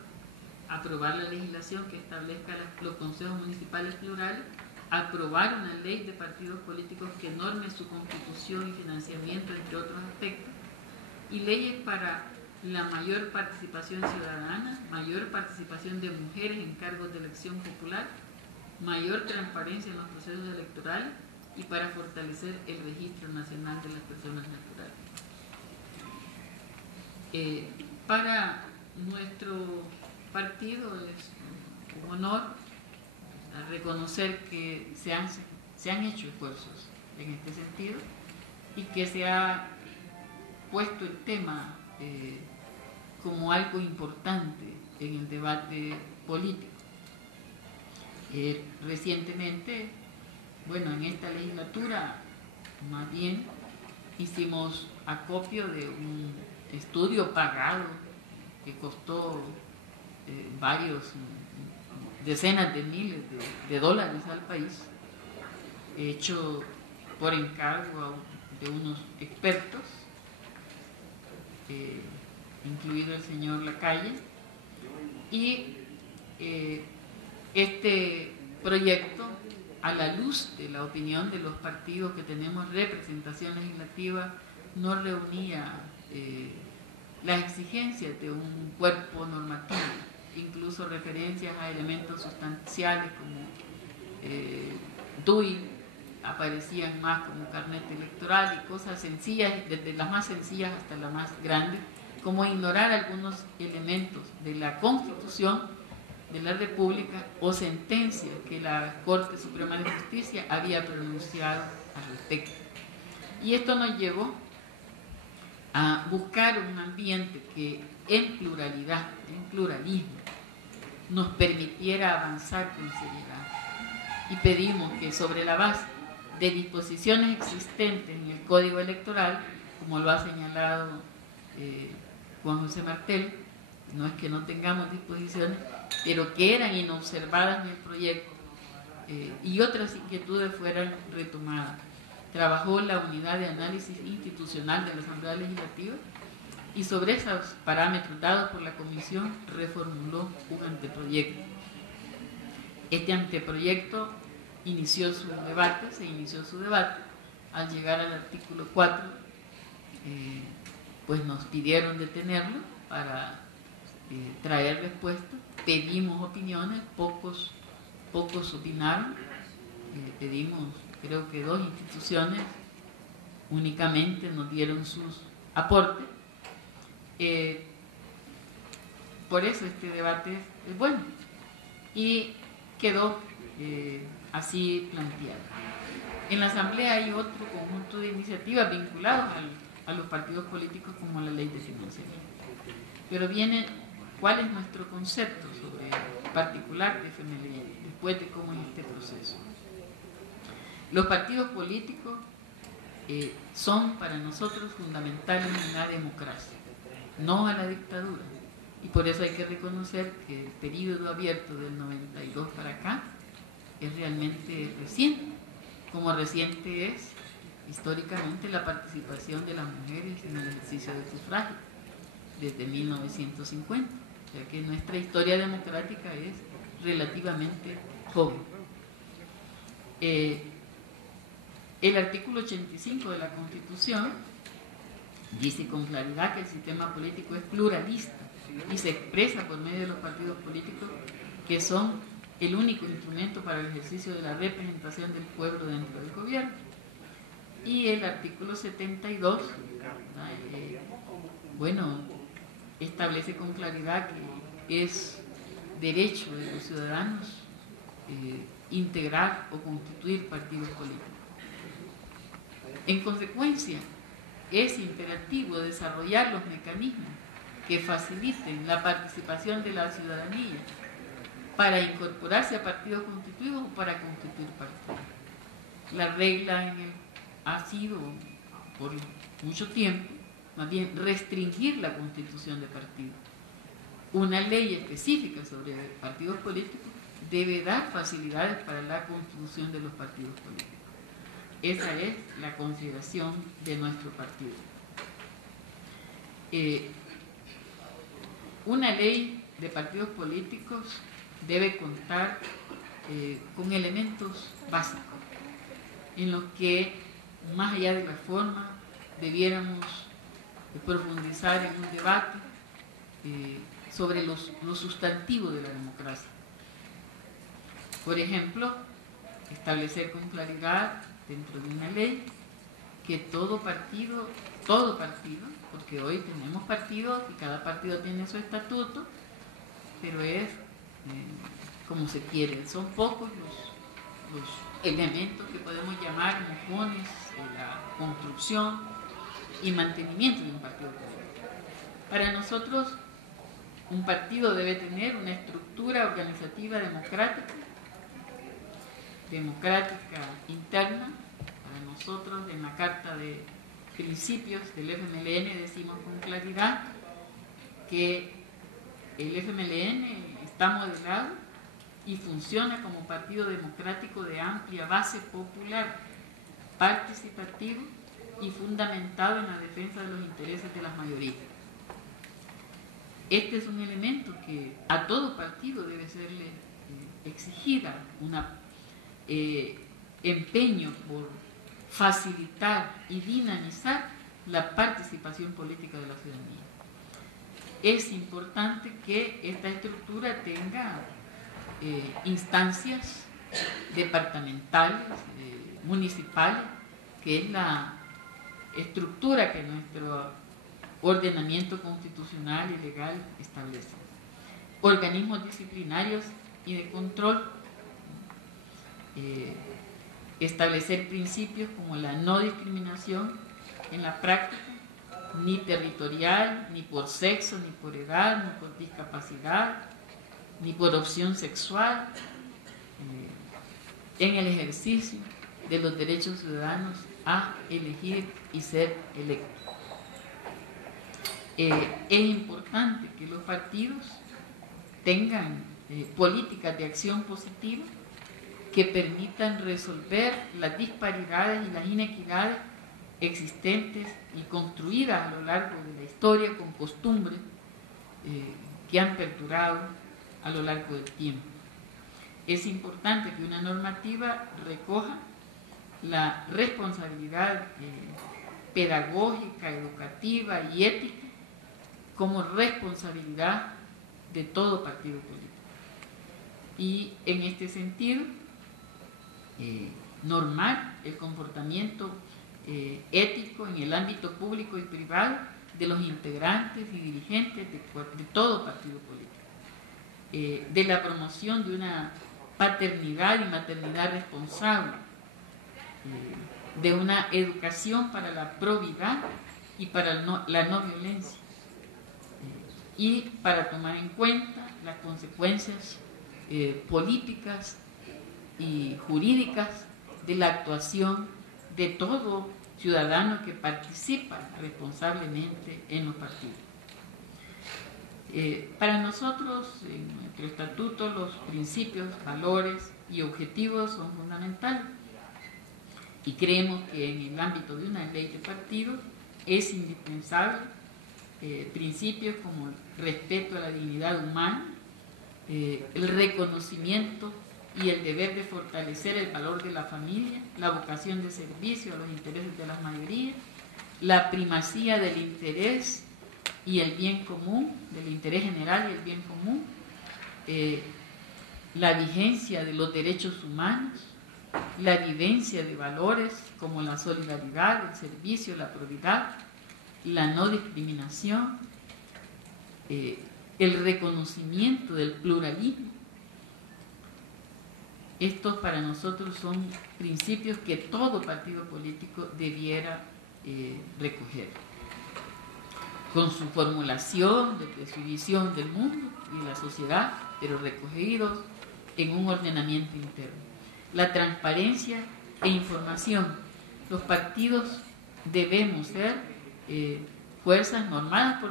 aprobar la legislación que establezca los consejos municipales plurales, aprobar una ley de partidos políticos que norme su constitución y financiamiento, entre otros aspectos, y leyes para la mayor participación ciudadana, mayor participación de mujeres en cargos de elección popular, mayor transparencia en los procesos electorales y para fortalecer el registro nacional de las personas naturales. Para nuestro partido es un honor reconocer que se han hecho esfuerzos en este sentido y que se ha puesto el tema como algo importante en el debate político. Recientemente, bueno, en esta legislatura, más bien, hicimos acopio de un estudio pagado que costó varios decenas de miles de dólares al país, hecho por encargo de unos expertos, incluido el señor Lacalle, y este proyecto, a la luz de la opinión de los partidos que tenemos representación legislativa, no reunía las exigencias de un cuerpo normativo, incluso referencias a elementos sustanciales como DUI aparecían más como carnet electoral y cosas sencillas, desde las más sencillas hasta las más grandes, como ignorar algunos elementos de la Constitución de la República o sentencias que la Corte Suprema de Justicia había pronunciado al respecto. Y esto nos llevó a buscar un ambiente que en pluralidad, en pluralismo, nos permitiera avanzar con seriedad. Y pedimos que sobre la base de disposiciones existentes en el Código Electoral, como lo ha señalado Juan José Martel, no es que no tengamos disposiciones, pero que eran inobservadas en el proyecto, y otras inquietudes fueran retomadas. Trabajó la unidad de análisis institucional de la Asamblea Legislativa y sobre esos parámetros dados por la Comisión reformuló un anteproyecto. Este anteproyecto se inició su debate. Al llegar al artículo 4, pues nos pidieron detenerlo para traer respuestas. Pedimos opiniones, pocos opinaron. Pedimos, creo que 2 instituciones únicamente nos dieron sus aportes. Por eso este debate es bueno y quedó así planteado. En la Asamblea hay otro conjunto de iniciativas vinculadas a los partidos políticos, como la ley de financiamiento. Pero viene, ¿cuál es nuestro concepto sobre el particular de FMLN después de cómo es este proceso? Los partidos políticos son para nosotros fundamentales en la democracia, no a la dictadura. Y por eso hay que reconocer que el periodo abierto del 92 para acá es realmente reciente, como reciente es históricamente la participación de las mujeres en el ejercicio del sufragio desde 1950, o sea que nuestra historia democrática es relativamente joven. El artículo 85 de la Constitución dice con claridad que el sistema político es pluralista y se expresa por medio de los partidos políticos, que son el único instrumento para el ejercicio de la representación del pueblo dentro del gobierno. Y el artículo 72, establece con claridad que es derecho de los ciudadanos integrar o constituir partidos políticos. En consecuencia, es imperativo desarrollar los mecanismos que faciliten la participación de la ciudadanía para incorporarse a partidos constituidos o para constituir partidos. La regla ha sido por mucho tiempo, más bien, restringir la constitución de partidos. Una ley específica sobre partidos políticos debe dar facilidades para la constitución de los partidos políticos. Esa es la consideración de nuestro partido. Una ley de partidos políticos debe contar con elementos básicos en los que, más allá de la forma, debiéramos profundizar en un debate sobre lo sustantivo de la democracia. Por ejemplo, establecer con claridad dentro de una ley que todo partido, porque hoy tenemos partidos y cada partido tiene su estatuto, pero es como se quiere, son pocos los elementos que podemos llamar mojones de la construcción y mantenimiento de un partido político. Para nosotros, un partido debe tener una estructura organizativa democrática interna. Para nosotros, en la Carta de Principios del FMLN decimos con claridad que el FMLN está modelado y funciona como partido democrático de amplia base popular, participativo y fundamentado en la defensa de los intereses de las mayorías. Este es un elemento que a todo partido debe serle exigida un empeño por facilitar y dinamizar la participación política de la ciudadanía. Es importante que esta estructura tenga instancias departamentales, municipales, que es la estructura que nuestro ordenamiento constitucional y legal establece. Organismos disciplinarios y de control, establecer principios como la no discriminación en la práctica, ni territorial, ni por sexo, ni por edad, ni por discapacidad, ni por opción sexual, en el ejercicio de los derechos ciudadanos a elegir y ser electos. Es importante que los partidos tengan políticas de acción positiva que permitan resolver las disparidades y las inequidades existentes y construidas a lo largo de la historia con costumbres que han perdurado a lo largo del tiempo. Es importante que una normativa recoja la responsabilidad pedagógica, educativa y ética como responsabilidad de todo partido político. Y en este sentido, normar el comportamiento ético en el ámbito público y privado de los integrantes y dirigentes de todo partido político, de la promoción de una paternidad y maternidad responsable, de una educación para la probidad y para la no violencia, y para tomar en cuenta las consecuencias políticas y jurídicas de la actuación de todo ciudadano que participa responsablemente en los partidos. Para nosotros, en nuestro estatuto, los principios, valores y objetivos son fundamentales. y creemos que en el ámbito de una ley de partidos es indispensable principios como el respeto a la dignidad humana, el reconocimiento y el deber de fortalecer el valor de la familia, la vocación de servicio a los intereses de las mayorías, la primacía del interés y el bien común, del interés general y el bien común, la vigencia de los derechos humanos, la vivencia de valores como la solidaridad, el servicio, la probidad, la no discriminación, el reconocimiento del pluralismo. Estos para nosotros son principios que todo partido político debiera recoger, con su formulación, desde su visión del mundo y de la sociedad, pero recogidos en un ordenamiento interno. La transparencia e información. Los partidos debemos ser fuerzas normadas por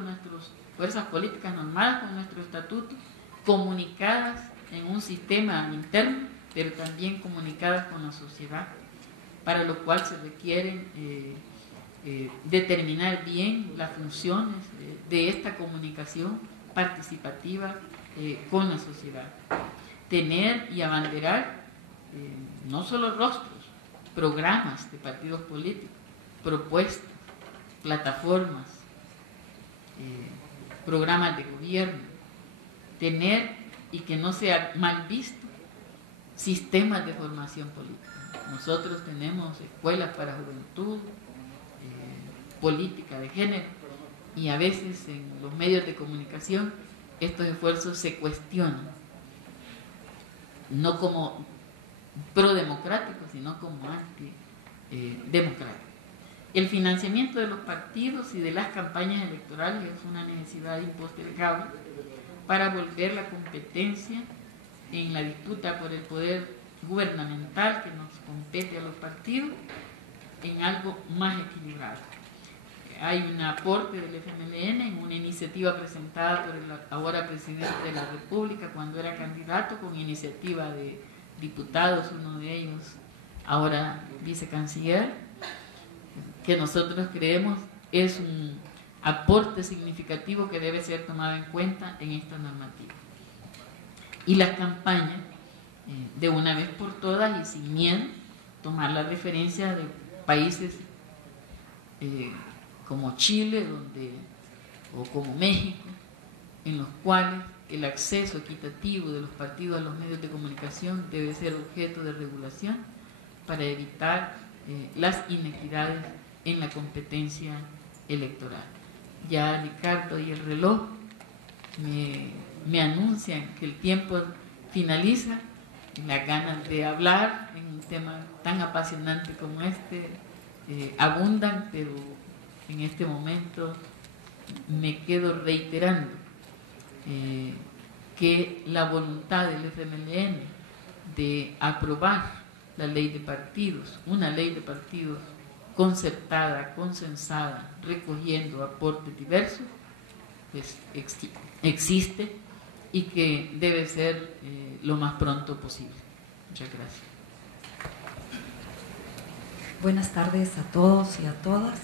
fuerzas políticas normadas por nuestro estatuto, comunicadas en un sistema interno, pero también comunicadas con la sociedad, para lo cual se requieren determinar bien las funciones de esta comunicación participativa con la sociedad. Tener y abanderar no solo rostros, programas de partidos políticos, propuestas, plataformas, programas de gobierno. Tener, y que no sea mal visto, sistemas de formación política. Nosotros tenemos escuelas para juventud, política de género, y a veces en los medios de comunicación estos esfuerzos se cuestionan, no como pro-democráticos, sino como anti-democráticos. El financiamiento de los partidos y de las campañas electorales es una necesidad impostergable para volver la competencia en la disputa por el poder gubernamental que nos compete a los partidos en algo más equilibrado. Hay un aporte del FMLN en una iniciativa presentada por el ahora presidente de la República cuando era candidato, con iniciativa de diputados, uno de ellos ahora vicecanciller, que nosotros creemos es un aporte significativo que debe ser tomado en cuenta en esta normativa. Y las campañas, de una vez por todas y sin miedo, tomar la referencia de países como Chile o como México, en los cuales el acceso equitativo de los partidos a los medios de comunicación debe ser objeto de regulación para evitar las inequidades en la competencia electoral. Ya Ricardo y el reloj me anuncian que el tiempo finaliza, las ganas de hablar en un tema tan apasionante como este abundan, pero en este momento me quedo reiterando que la voluntad del FMLN de aprobar la ley de partidos, una ley de partidos concertada, consensada, recogiendo aportes diversos, pues existe y que debe ser lo más pronto posible. Muchas gracias. Buenas tardes a todos y a todas.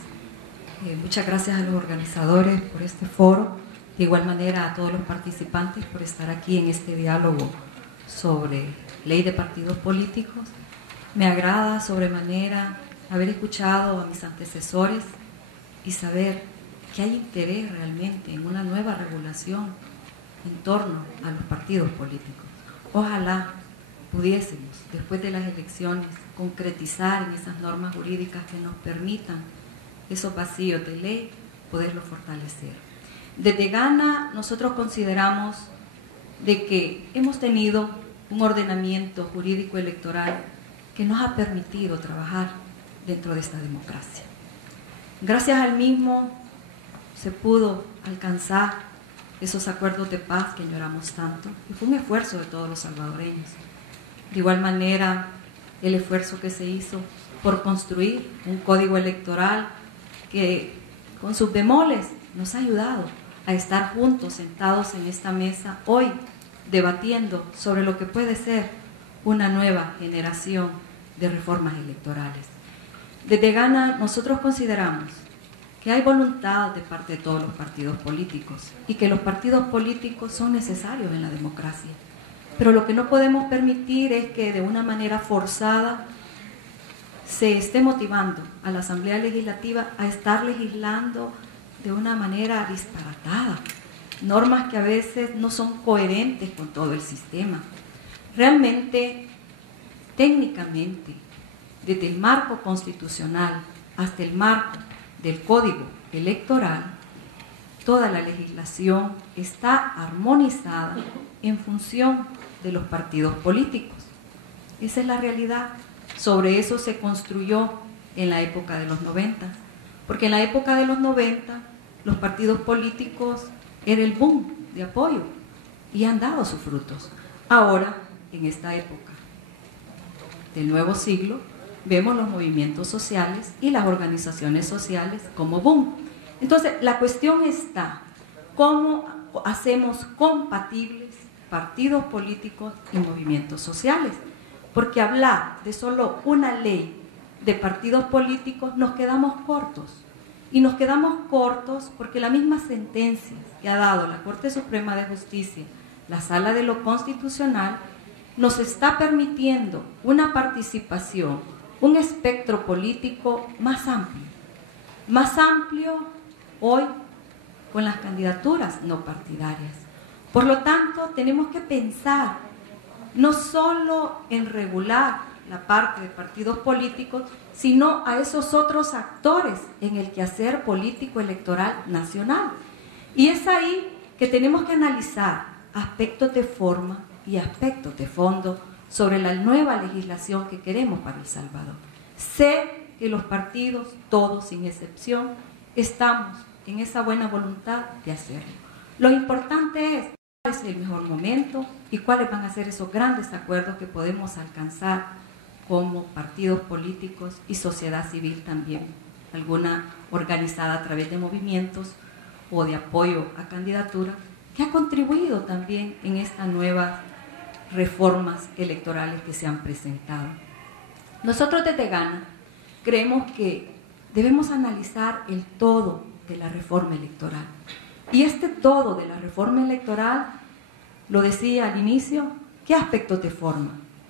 Muchas gracias a los organizadores por este foro, de igual manera a todos los participantes por estar aquí en este diálogo sobre ley de partidos políticos. Me agrada sobremanera haber escuchado a mis antecesores y saber que hay interés realmente en una nueva regulación en torno a los partidos políticos. Ojalá pudiésemos, después de las elecciones, concretizar en esas normas jurídicas que nos permitan esos vacíos de ley, poderlos fortalecer. Desde Ghana nosotros consideramos de que hemos tenido un ordenamiento jurídico electoral que nos ha permitido trabajar dentro de esta democracia. Gracias al mismo se pudo alcanzar esos acuerdos de paz que añoramos tanto, y fue un esfuerzo de todos los salvadoreños. De igual manera, el esfuerzo que se hizo por construir un código electoral que con sus bemoles nos ha ayudado a estar juntos, sentados en esta mesa hoy, debatiendo sobre lo que puede ser una nueva generación de reformas electorales. Desde Ghana nosotros consideramos que hay voluntad de parte de todos los partidos políticos y que los partidos políticos son necesarios en la democracia. Pero lo que no podemos permitir es que de una manera forzada se esté motivando a la Asamblea Legislativa a estar legislando de una manera disparatada, normas que a veces no son coherentes con todo el sistema. Realmente, técnicamente, desde el marco constitucional hasta el marco del Código Electoral, toda la legislación está armonizada en función de los partidos políticos. Esa es la realidad. Sobre eso se construyó en la época de los 90, porque en la época de los 90 los partidos políticos era el boom de apoyo y han dado sus frutos. Ahora, en esta época del nuevo siglo, vemos los movimientos sociales y las organizaciones sociales como boom. Entonces, la cuestión está, ¿cómo hacemos compatibles partidos políticos y movimientos sociales? Porque hablar de solo una ley de partidos políticos nos quedamos cortos. Y nos quedamos cortos porque la misma sentencia que ha dado la Corte Suprema de Justicia, la Sala de lo Constitucional, nos está permitiendo una participación, un espectro político más amplio hoy con las candidaturas no partidarias. Por lo tanto, tenemos que pensar no solo en regular la parte de partidos políticos, sino a esos otros actores en el quehacer político electoral nacional. Y es ahí que tenemos que analizar aspectos de forma y aspectos de fondo sobre la nueva legislación que queremos para El Salvador. Sé que los partidos, todos sin excepción, estamos en esa buena voluntad de hacerlo. Lo importante es cuál es el mejor momento y cuáles van a ser esos grandes acuerdos que podemos alcanzar como partidos políticos y sociedad civil también, alguna organizada a través de movimientos o de apoyo a candidaturas, que ha contribuido también en estas nuevas reformas electorales que se han presentado. Nosotros desde Ghana creemos que debemos analizar el todo de la reforma electoral. Y este todo de la reforma electoral, lo decía al inicio, ¿qué aspectos de forma?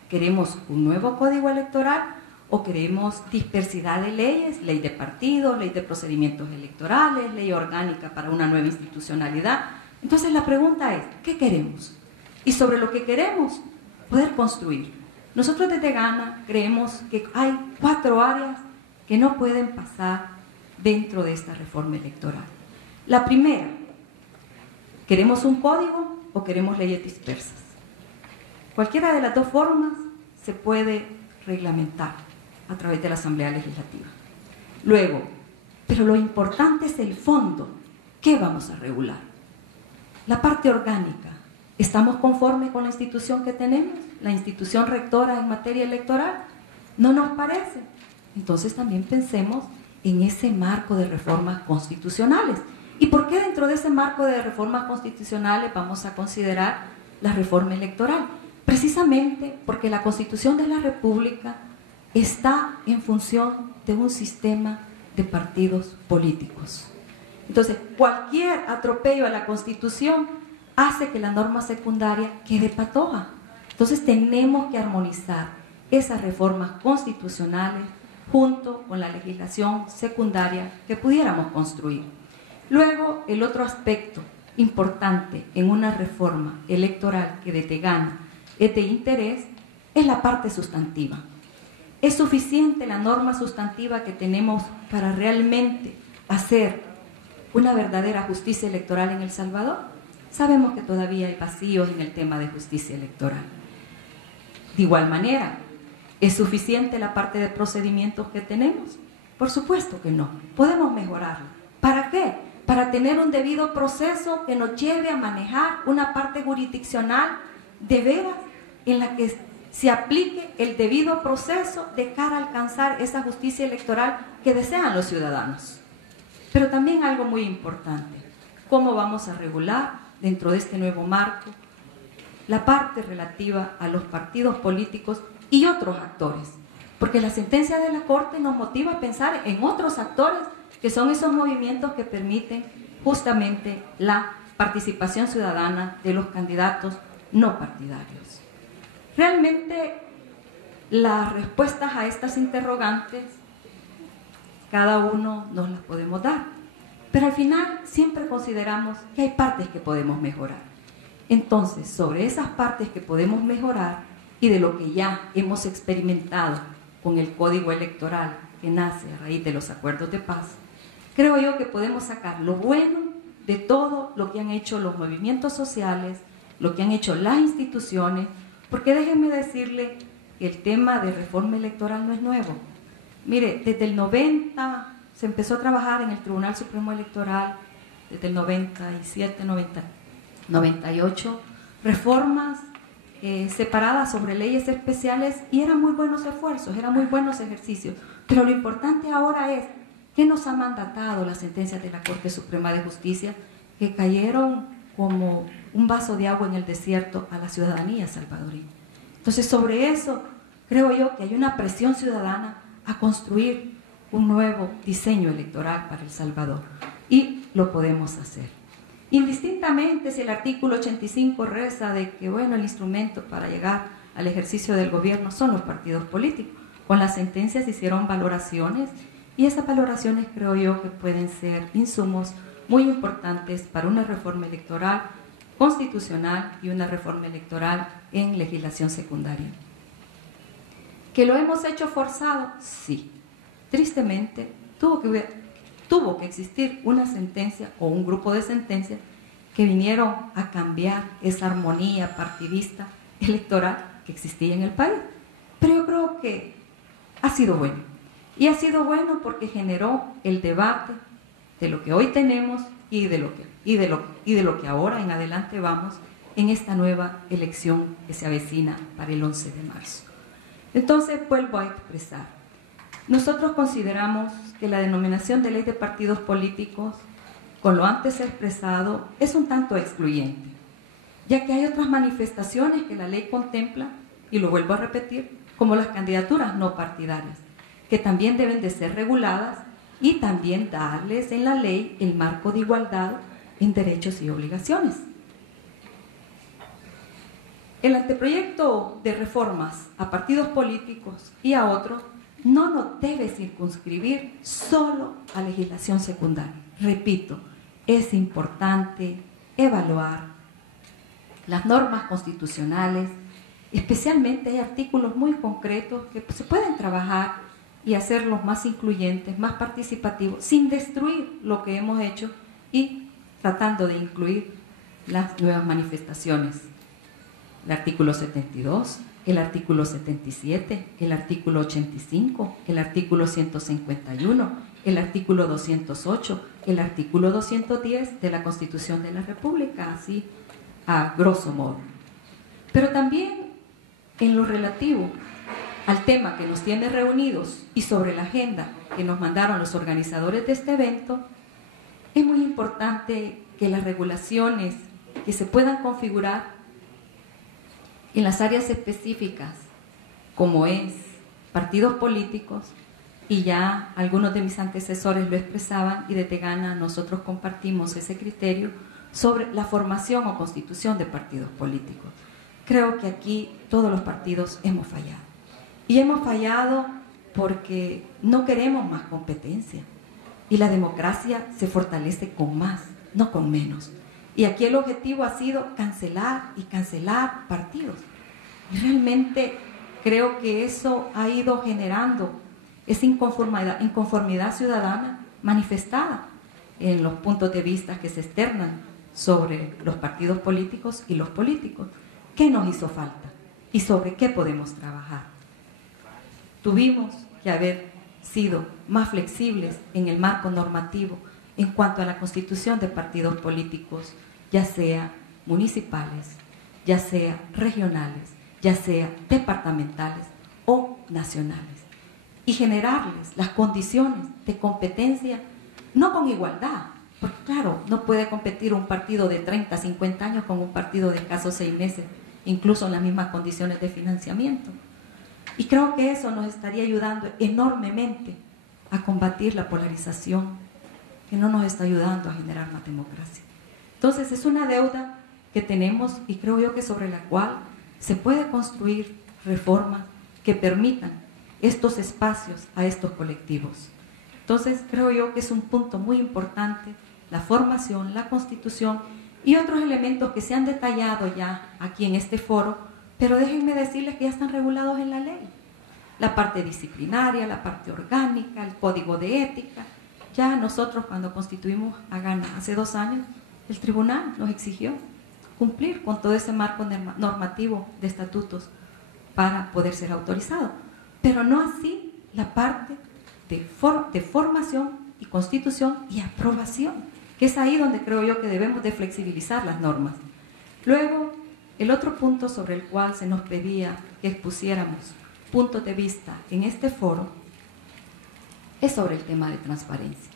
¿Queremos un nuevo código electoral o queremos dispersidad de leyes, ley de partidos, ley de procedimientos electorales, ley orgánica para una nueva institucionalidad? Entonces la pregunta es, ¿qué queremos? Y sobre lo que queremos, poder construir. Nosotros desde Ghana creemos que hay 4 áreas que no pueden pasar dentro de esta reforma electoral. La primera, ¿queremos un código o queremos leyes dispersas? Cualquiera de las dos formas se puede reglamentar a través de la Asamblea Legislativa. Luego, pero lo importante es el fondo. ¿Qué vamos a regular? La parte orgánica. ¿Estamos conformes con la institución que tenemos? ¿La institución rectora en materia electoral? ¿No nos parece? Entonces también pensemos en ese marco de reformas constitucionales. ¿Y por qué dentro de ese marco de reformas constitucionales vamos a considerar la reforma electoral? Precisamente porque la Constitución de la República está en función de un sistema de partidos políticos. Entonces, cualquier atropello a la Constitución hace que la norma secundaria quede patoja. Entonces, tenemos que armonizar esas reformas constitucionales junto con la legislación secundaria que pudiéramos construir. Luego, el otro aspecto importante en una reforma electoral que desde Ghana es de interés es la parte sustantiva. ¿Es suficiente la norma sustantiva que tenemos para realmente hacer una verdadera justicia electoral en El Salvador? Sabemos que todavía hay vacíos en el tema de justicia electoral. De igual manera, ¿es suficiente la parte de procedimientos que tenemos? Por supuesto que no. Podemos mejorarlo. ¿Para qué? Para tener un debido proceso que nos lleve a manejar una parte jurisdiccional de veras en la que se aplique el debido proceso de cara a alcanzar esa justicia electoral que desean los ciudadanos. Pero también algo muy importante, ¿cómo vamos a regular dentro de este nuevo marco la parte relativa a los partidos políticos y otros actores? porque la sentencia de la Corte nos motiva a pensar en otros actores que son esos movimientos que permiten justamente la participación ciudadana de los candidatos no partidarios. Realmente las respuestas a estas interrogantes cada uno nos las podemos dar, pero al final siempre consideramos que hay partes que podemos mejorar. Entonces, sobre esas partes que podemos mejorar y de lo que ya hemos experimentado con el Código Electoral que nace a raíz de los acuerdos de paz, creo yo que podemos sacar lo bueno de todo lo que han hecho los movimientos sociales, lo que han hecho las instituciones, porque déjenme decirle que el tema de reforma electoral no es nuevo. Mire, desde el 90 se empezó a trabajar en el Tribunal Supremo Electoral, desde el 97, 98, reformas separadas sobre leyes especiales, y eran muy buenos esfuerzos, eran muy buenos ejercicios. Pero lo importante ahora es qué nos ha mandatado las sentencias de la Corte Suprema de Justicia, que cayeron como un vaso de agua en el desierto a la ciudadanía salvadoreña. Entonces, sobre eso creo yo que hay una presión ciudadana a construir un nuevo diseño electoral para El Salvador, y lo podemos hacer. Indistintamente si el artículo 85 reza de que, bueno, el instrumento para llegar al ejercicio del gobierno son los partidos políticos. Con las sentencias se hicieron valoraciones, y esas valoraciones creo yo que pueden ser insumos muy importantes para una reforma electoral constitucional y una reforma electoral en legislación secundaria. ¿Que lo hemos hecho forzado? Sí. Tristemente, tuvo que existir una sentencia o un grupo de sentencias que vinieron a cambiar esa armonía partidista electoral que existía en el país. Pero yo creo que ha sido bueno. Y ha sido bueno porque generó el debate de lo que hoy tenemos y de lo que ahora en adelante vamos en esta nueva elección que se avecina para el 11 de marzo. Entonces, vuelvo a expresar. Nosotros consideramos que la denominación de ley de partidos políticos, con lo antes expresado, es un tanto excluyente, ya que hay otras manifestaciones que la ley contempla, y lo vuelvo a repetir, como las candidaturas no partidarias, que también deben de ser reguladas y también darles en la ley el marco de igualdad en derechos y obligaciones. El anteproyecto de reformas a partidos políticos y a otros no nos debe circunscribir solo a legislación secundaria. Repito, es importante evaluar las normas constitucionales, especialmente hay artículos muy concretos que se pueden trabajar y hacerlos más incluyentes, más participativos, sin destruir lo que hemos hecho y tratando de incluir las nuevas manifestaciones. El artículo 72, el artículo 77, el artículo 85, el artículo 151, el artículo 208, el artículo 210 de la Constitución de la República, así a grosso modo. Pero también en lo relativo al tema que nos tiene reunidos y sobre la agenda que nos mandaron los organizadores de este evento, es muy importante que las regulaciones que se puedan configurar en las áreas específicas, como es partidos políticos, y ya algunos de mis antecesores lo expresaban y desde Ghana nosotros compartimos ese criterio sobre la formación o constitución de partidos políticos. Creo que aquí todos los partidos hemos fallado. Y hemos fallado porque no queremos más competencia. Y la democracia se fortalece con más, no con menos. Y aquí el objetivo ha sido cancelar y cancelar partidos. Y realmente creo que eso ha ido generando esa inconformidad ciudadana manifestada en los puntos de vista que se externan sobre los partidos políticos y los políticos. ¿Qué nos hizo falta? ¿Y sobre qué podemos trabajar? Tuvimos que haber sido más flexibles en el marco normativo en cuanto a la constitución de partidos políticos, ya sea municipales, ya sea regionales, ya sea departamentales o nacionales, y generarles las condiciones de competencia, no con igualdad, porque claro, no puede competir un partido de 30, 50 años con un partido de escasos 6 meses, incluso en las mismas condiciones de financiamiento, Y creo que eso nos estaría ayudando enormemente a combatir la polarización, que no nos está ayudando a generar más democracia. Entonces es una deuda que tenemos y creo yo que sobre la cual se puede construir reformas que permitan estos espacios a estos colectivos. Entonces creo yo que es un punto muy importante la formación, la constitución y otros elementos que se han detallado ya aquí en este foro, pero déjenme decirles que ya están regulados en la ley. La parte disciplinaria, la parte orgánica, el código de ética. Ya nosotros cuando constituimos a Ghana hace 2 años, el tribunal nos exigió cumplir con todo ese marco normativo de estatutos para poder ser autorizado. Pero no así la parte de formación y constitución y aprobación, que es ahí donde creo yo que debemos de flexibilizar las normas. Luego, el otro punto sobre el cual se nos pedía que expusiéramos puntos de vista en este foro es sobre el tema de transparencia.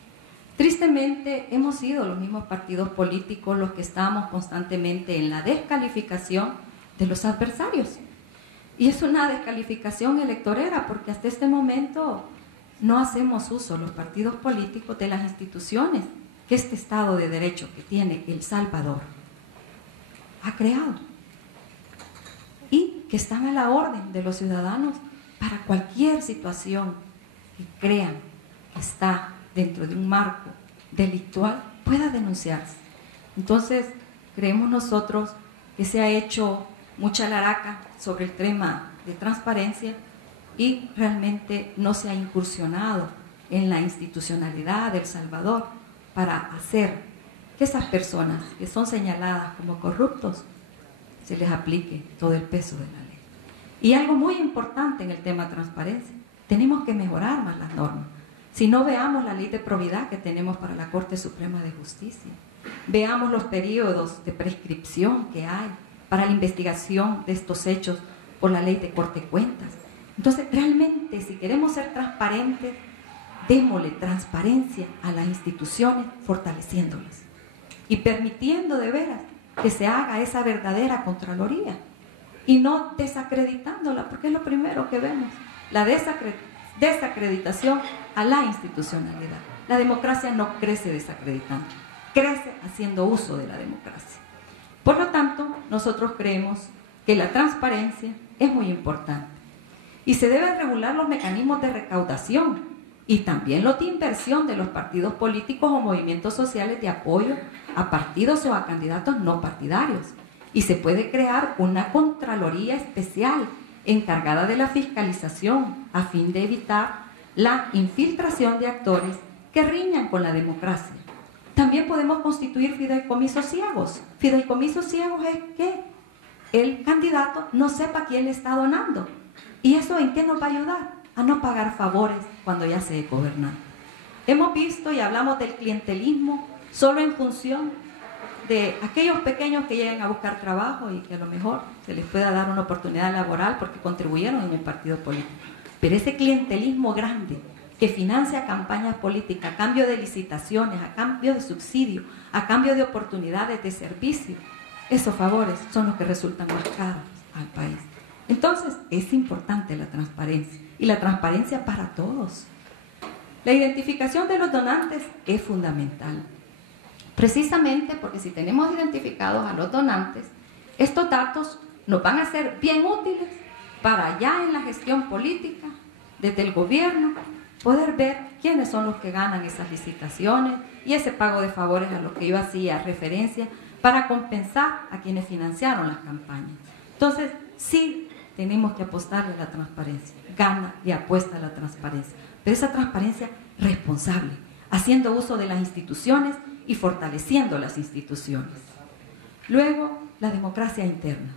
Tristemente, hemos sido los mismos partidos políticos los que estamos constantemente en la descalificación de los adversarios. Y es una descalificación electorera, porque hasta este momento no hacemos uso los partidos políticos de las instituciones que este Estado de Derecho que tiene El Salvador ha creado y que están a la orden de los ciudadanos para cualquier situación que crean que está dentro de un marco delictual pueda denunciarse. Entonces, creemos nosotros que se ha hecho mucha laraca sobre el tema de transparencia y realmente no se ha incursionado en la institucionalidad de El Salvador para hacer que esas personas que son señaladas como corruptos se les aplique todo el peso de la ley. Y algo muy importante en el tema de transparencia, tenemos que mejorar más las normas. Si no, veamos la ley de probidad que tenemos para la Corte Suprema de Justicia, veamos los periodos de prescripción que hay para la investigación de estos hechos por la ley de Corte de Cuentas. Entonces, realmente, si queremos ser transparentes, démosle transparencia a las instituciones, fortaleciéndolas y permitiendo de veras que se haga esa verdadera Contraloría y no desacreditándola, porque es lo primero que vemos, la desacreditación a la institucionalidad. La democracia no crece desacreditando, crece haciendo uso de la democracia. Por lo tanto, nosotros creemos que la transparencia es muy importante y se deben regular los mecanismos de recaudación y también los de inversión de los partidos políticos o movimientos sociales de apoyo a partidos o a candidatos no partidarios. Y se puede crear una Contraloría especial encargada de la fiscalización a fin de evitar la infiltración de actores que riñan con la democracia. También podemos constituir fideicomisos ciegos. Fideicomisos ciegos es que el candidato no sepa quién le está donando. ¿Y eso en qué nos va a ayudar? A no pagar favores cuando ya se es gobernante. Hemos visto y hablamos del clientelismo solo en función de aquellos pequeños que llegan a buscar trabajo y que a lo mejor se les pueda dar una oportunidad laboral porque contribuyeron en un partido político. Pero ese clientelismo grande que financia campañas políticas a cambio de licitaciones, a cambio de subsidios, a cambio de oportunidades de servicio, esos favores son los que resultan más caros al país. Entonces, es importante la transparencia y la transparencia para todos. La identificación de los donantes es fundamental. Precisamente porque si tenemos identificados a los donantes, estos datos nos van a ser bien útiles para ya en la gestión política, desde el gobierno, poder ver quiénes son los que ganan esas licitaciones y ese pago de favores a lo que yo hacía referencia para compensar a quienes financiaron las campañas. Entonces, sí tenemos que apostarle a la transparencia. Gana y apuesta a la transparencia, pero esa transparencia responsable, haciendo uso de las instituciones y fortaleciendo las instituciones. Luego, la democracia interna.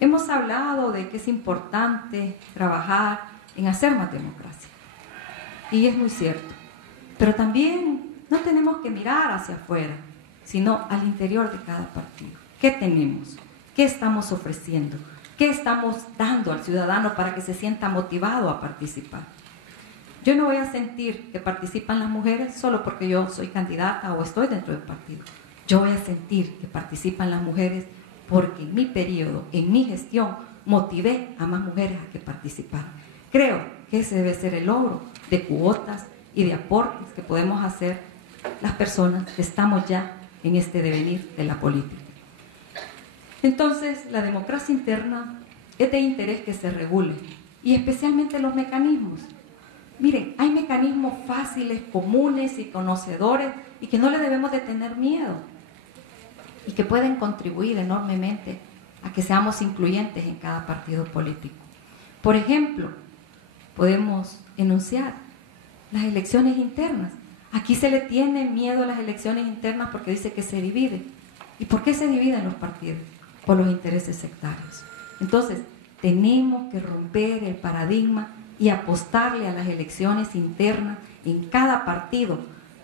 Hemos hablado de que es importante trabajar en hacer más democracia. Y es muy cierto. Pero también no tenemos que mirar hacia afuera, sino al interior de cada partido. ¿Qué tenemos? ¿Qué estamos ofreciendo? ¿Qué estamos dando al ciudadano para que se sienta motivado a participar? Yo no voy a sentir que participan las mujeres solo porque yo soy candidata o estoy dentro del partido. Yo voy a sentir que participan las mujeres porque en mi periodo, en mi gestión, motivé a más mujeres a que participaran. Creo que ese debe ser el logro de cuotas y de aportes que podemos hacer las personas que estamos ya en este devenir de la política. Entonces, la democracia interna es de interés que se regule, y especialmente los mecanismos. Miren, hay mecanismos fáciles, comunes y conocedores, y que no le debemos de tener miedo, y que pueden contribuir enormemente a que seamos incluyentes en cada partido político. Por ejemplo, podemos enunciar las elecciones internas. Aquí se le tiene miedo a las elecciones internas porque dice que se divide. ¿Y por qué se dividen los partidos? Por los intereses sectarios. Entonces, tenemos que romper el paradigma y apostarle a las elecciones internas en cada partido,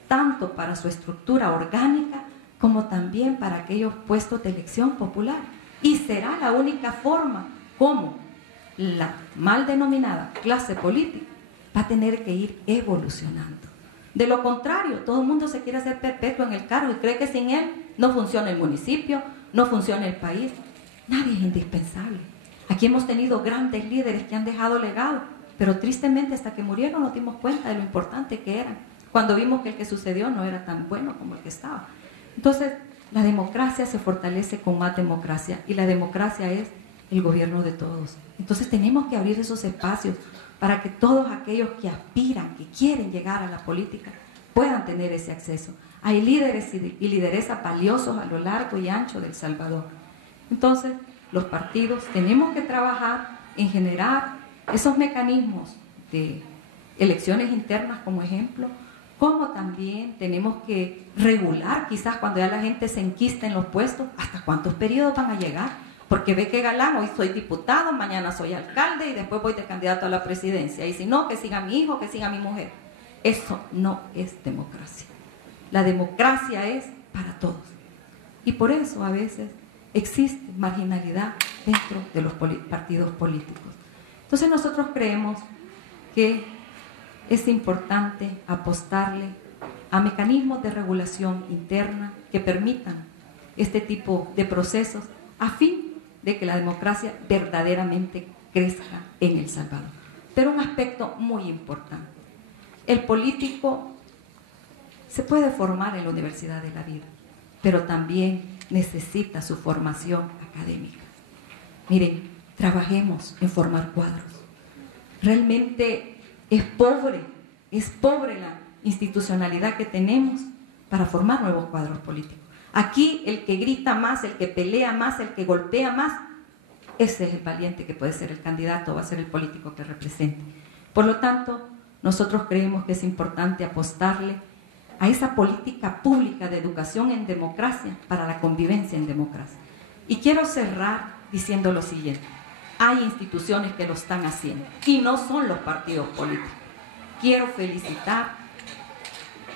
tanto para su estructura orgánica como también para aquellos puestos de elección popular. Y será la única forma como la mal denominada clase política va a tener que ir evolucionando. De lo contrario, todo el mundo se quiere hacer perpetuo en el cargo y cree que sin él no funciona el municipio, no funciona el país. Nadie es indispensable. Aquí hemos tenido grandes líderes que han dejado legado, pero tristemente hasta que murieron nos dimos cuenta de lo importante que eran, cuando vimos que el que sucedió no era tan bueno como el que estaba. Entonces, la democracia se fortalece con más democracia, y la democracia es el gobierno de todos. Entonces tenemos que abrir esos espacios para que todos aquellos que aspiran, que quieren llegar a la política, puedan tener ese acceso. Hay líderes y lideresas valiosos a lo largo y ancho de El Salvador. Entonces, los partidos tenemos que trabajar en generar esos mecanismos de elecciones internas como ejemplo, como también tenemos que regular, quizás cuando ya la gente se enquista en los puestos, hasta cuántos periodos van a llegar. Porque ve que galán, hoy soy diputado, mañana soy alcalde y después voy de candidato a la presidencia. Y si no, que siga mi hijo, que siga mi mujer. Eso no es democracia. La democracia es para todos. Y por eso a veces existe marginalidad dentro de los partidos políticos. Entonces nosotros creemos que es importante apostarle a mecanismos de regulación interna que permitan este tipo de procesos a fin de que la democracia verdaderamente crezca en El Salvador. Pero un aspecto muy importante: el político se puede formar en la Universidad de la Vida, pero también necesita su formación académica. Miren, trabajemos en formar cuadros. Realmente es pobre la institucionalidad que tenemos para formar nuevos cuadros políticos. Aquí el que grita más, el que pelea más, el que golpea más, ese es el valiente que puede ser el candidato, va a ser el político que represente. Por lo tanto, nosotros creemos que es importante apostarle a esa política pública de educación en democracia para la convivencia en democracia. Y quiero cerrar diciendo lo siguiente: hay instituciones que lo están haciendo y no son los partidos políticos. Quiero felicitar,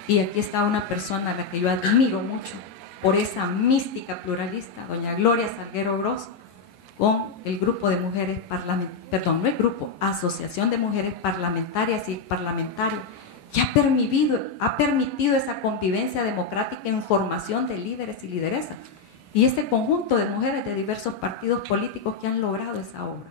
y aquí está una persona a la que yo admiro mucho por esa mística pluralista, doña Gloria Salguero Gros, con el grupo de mujeres Asociación de Mujeres Parlamentarias y Parlamentarios, que ha permitido esa convivencia democrática en formación de líderes y lideresas, y este conjunto de mujeres de diversos partidos políticos que han logrado esa obra.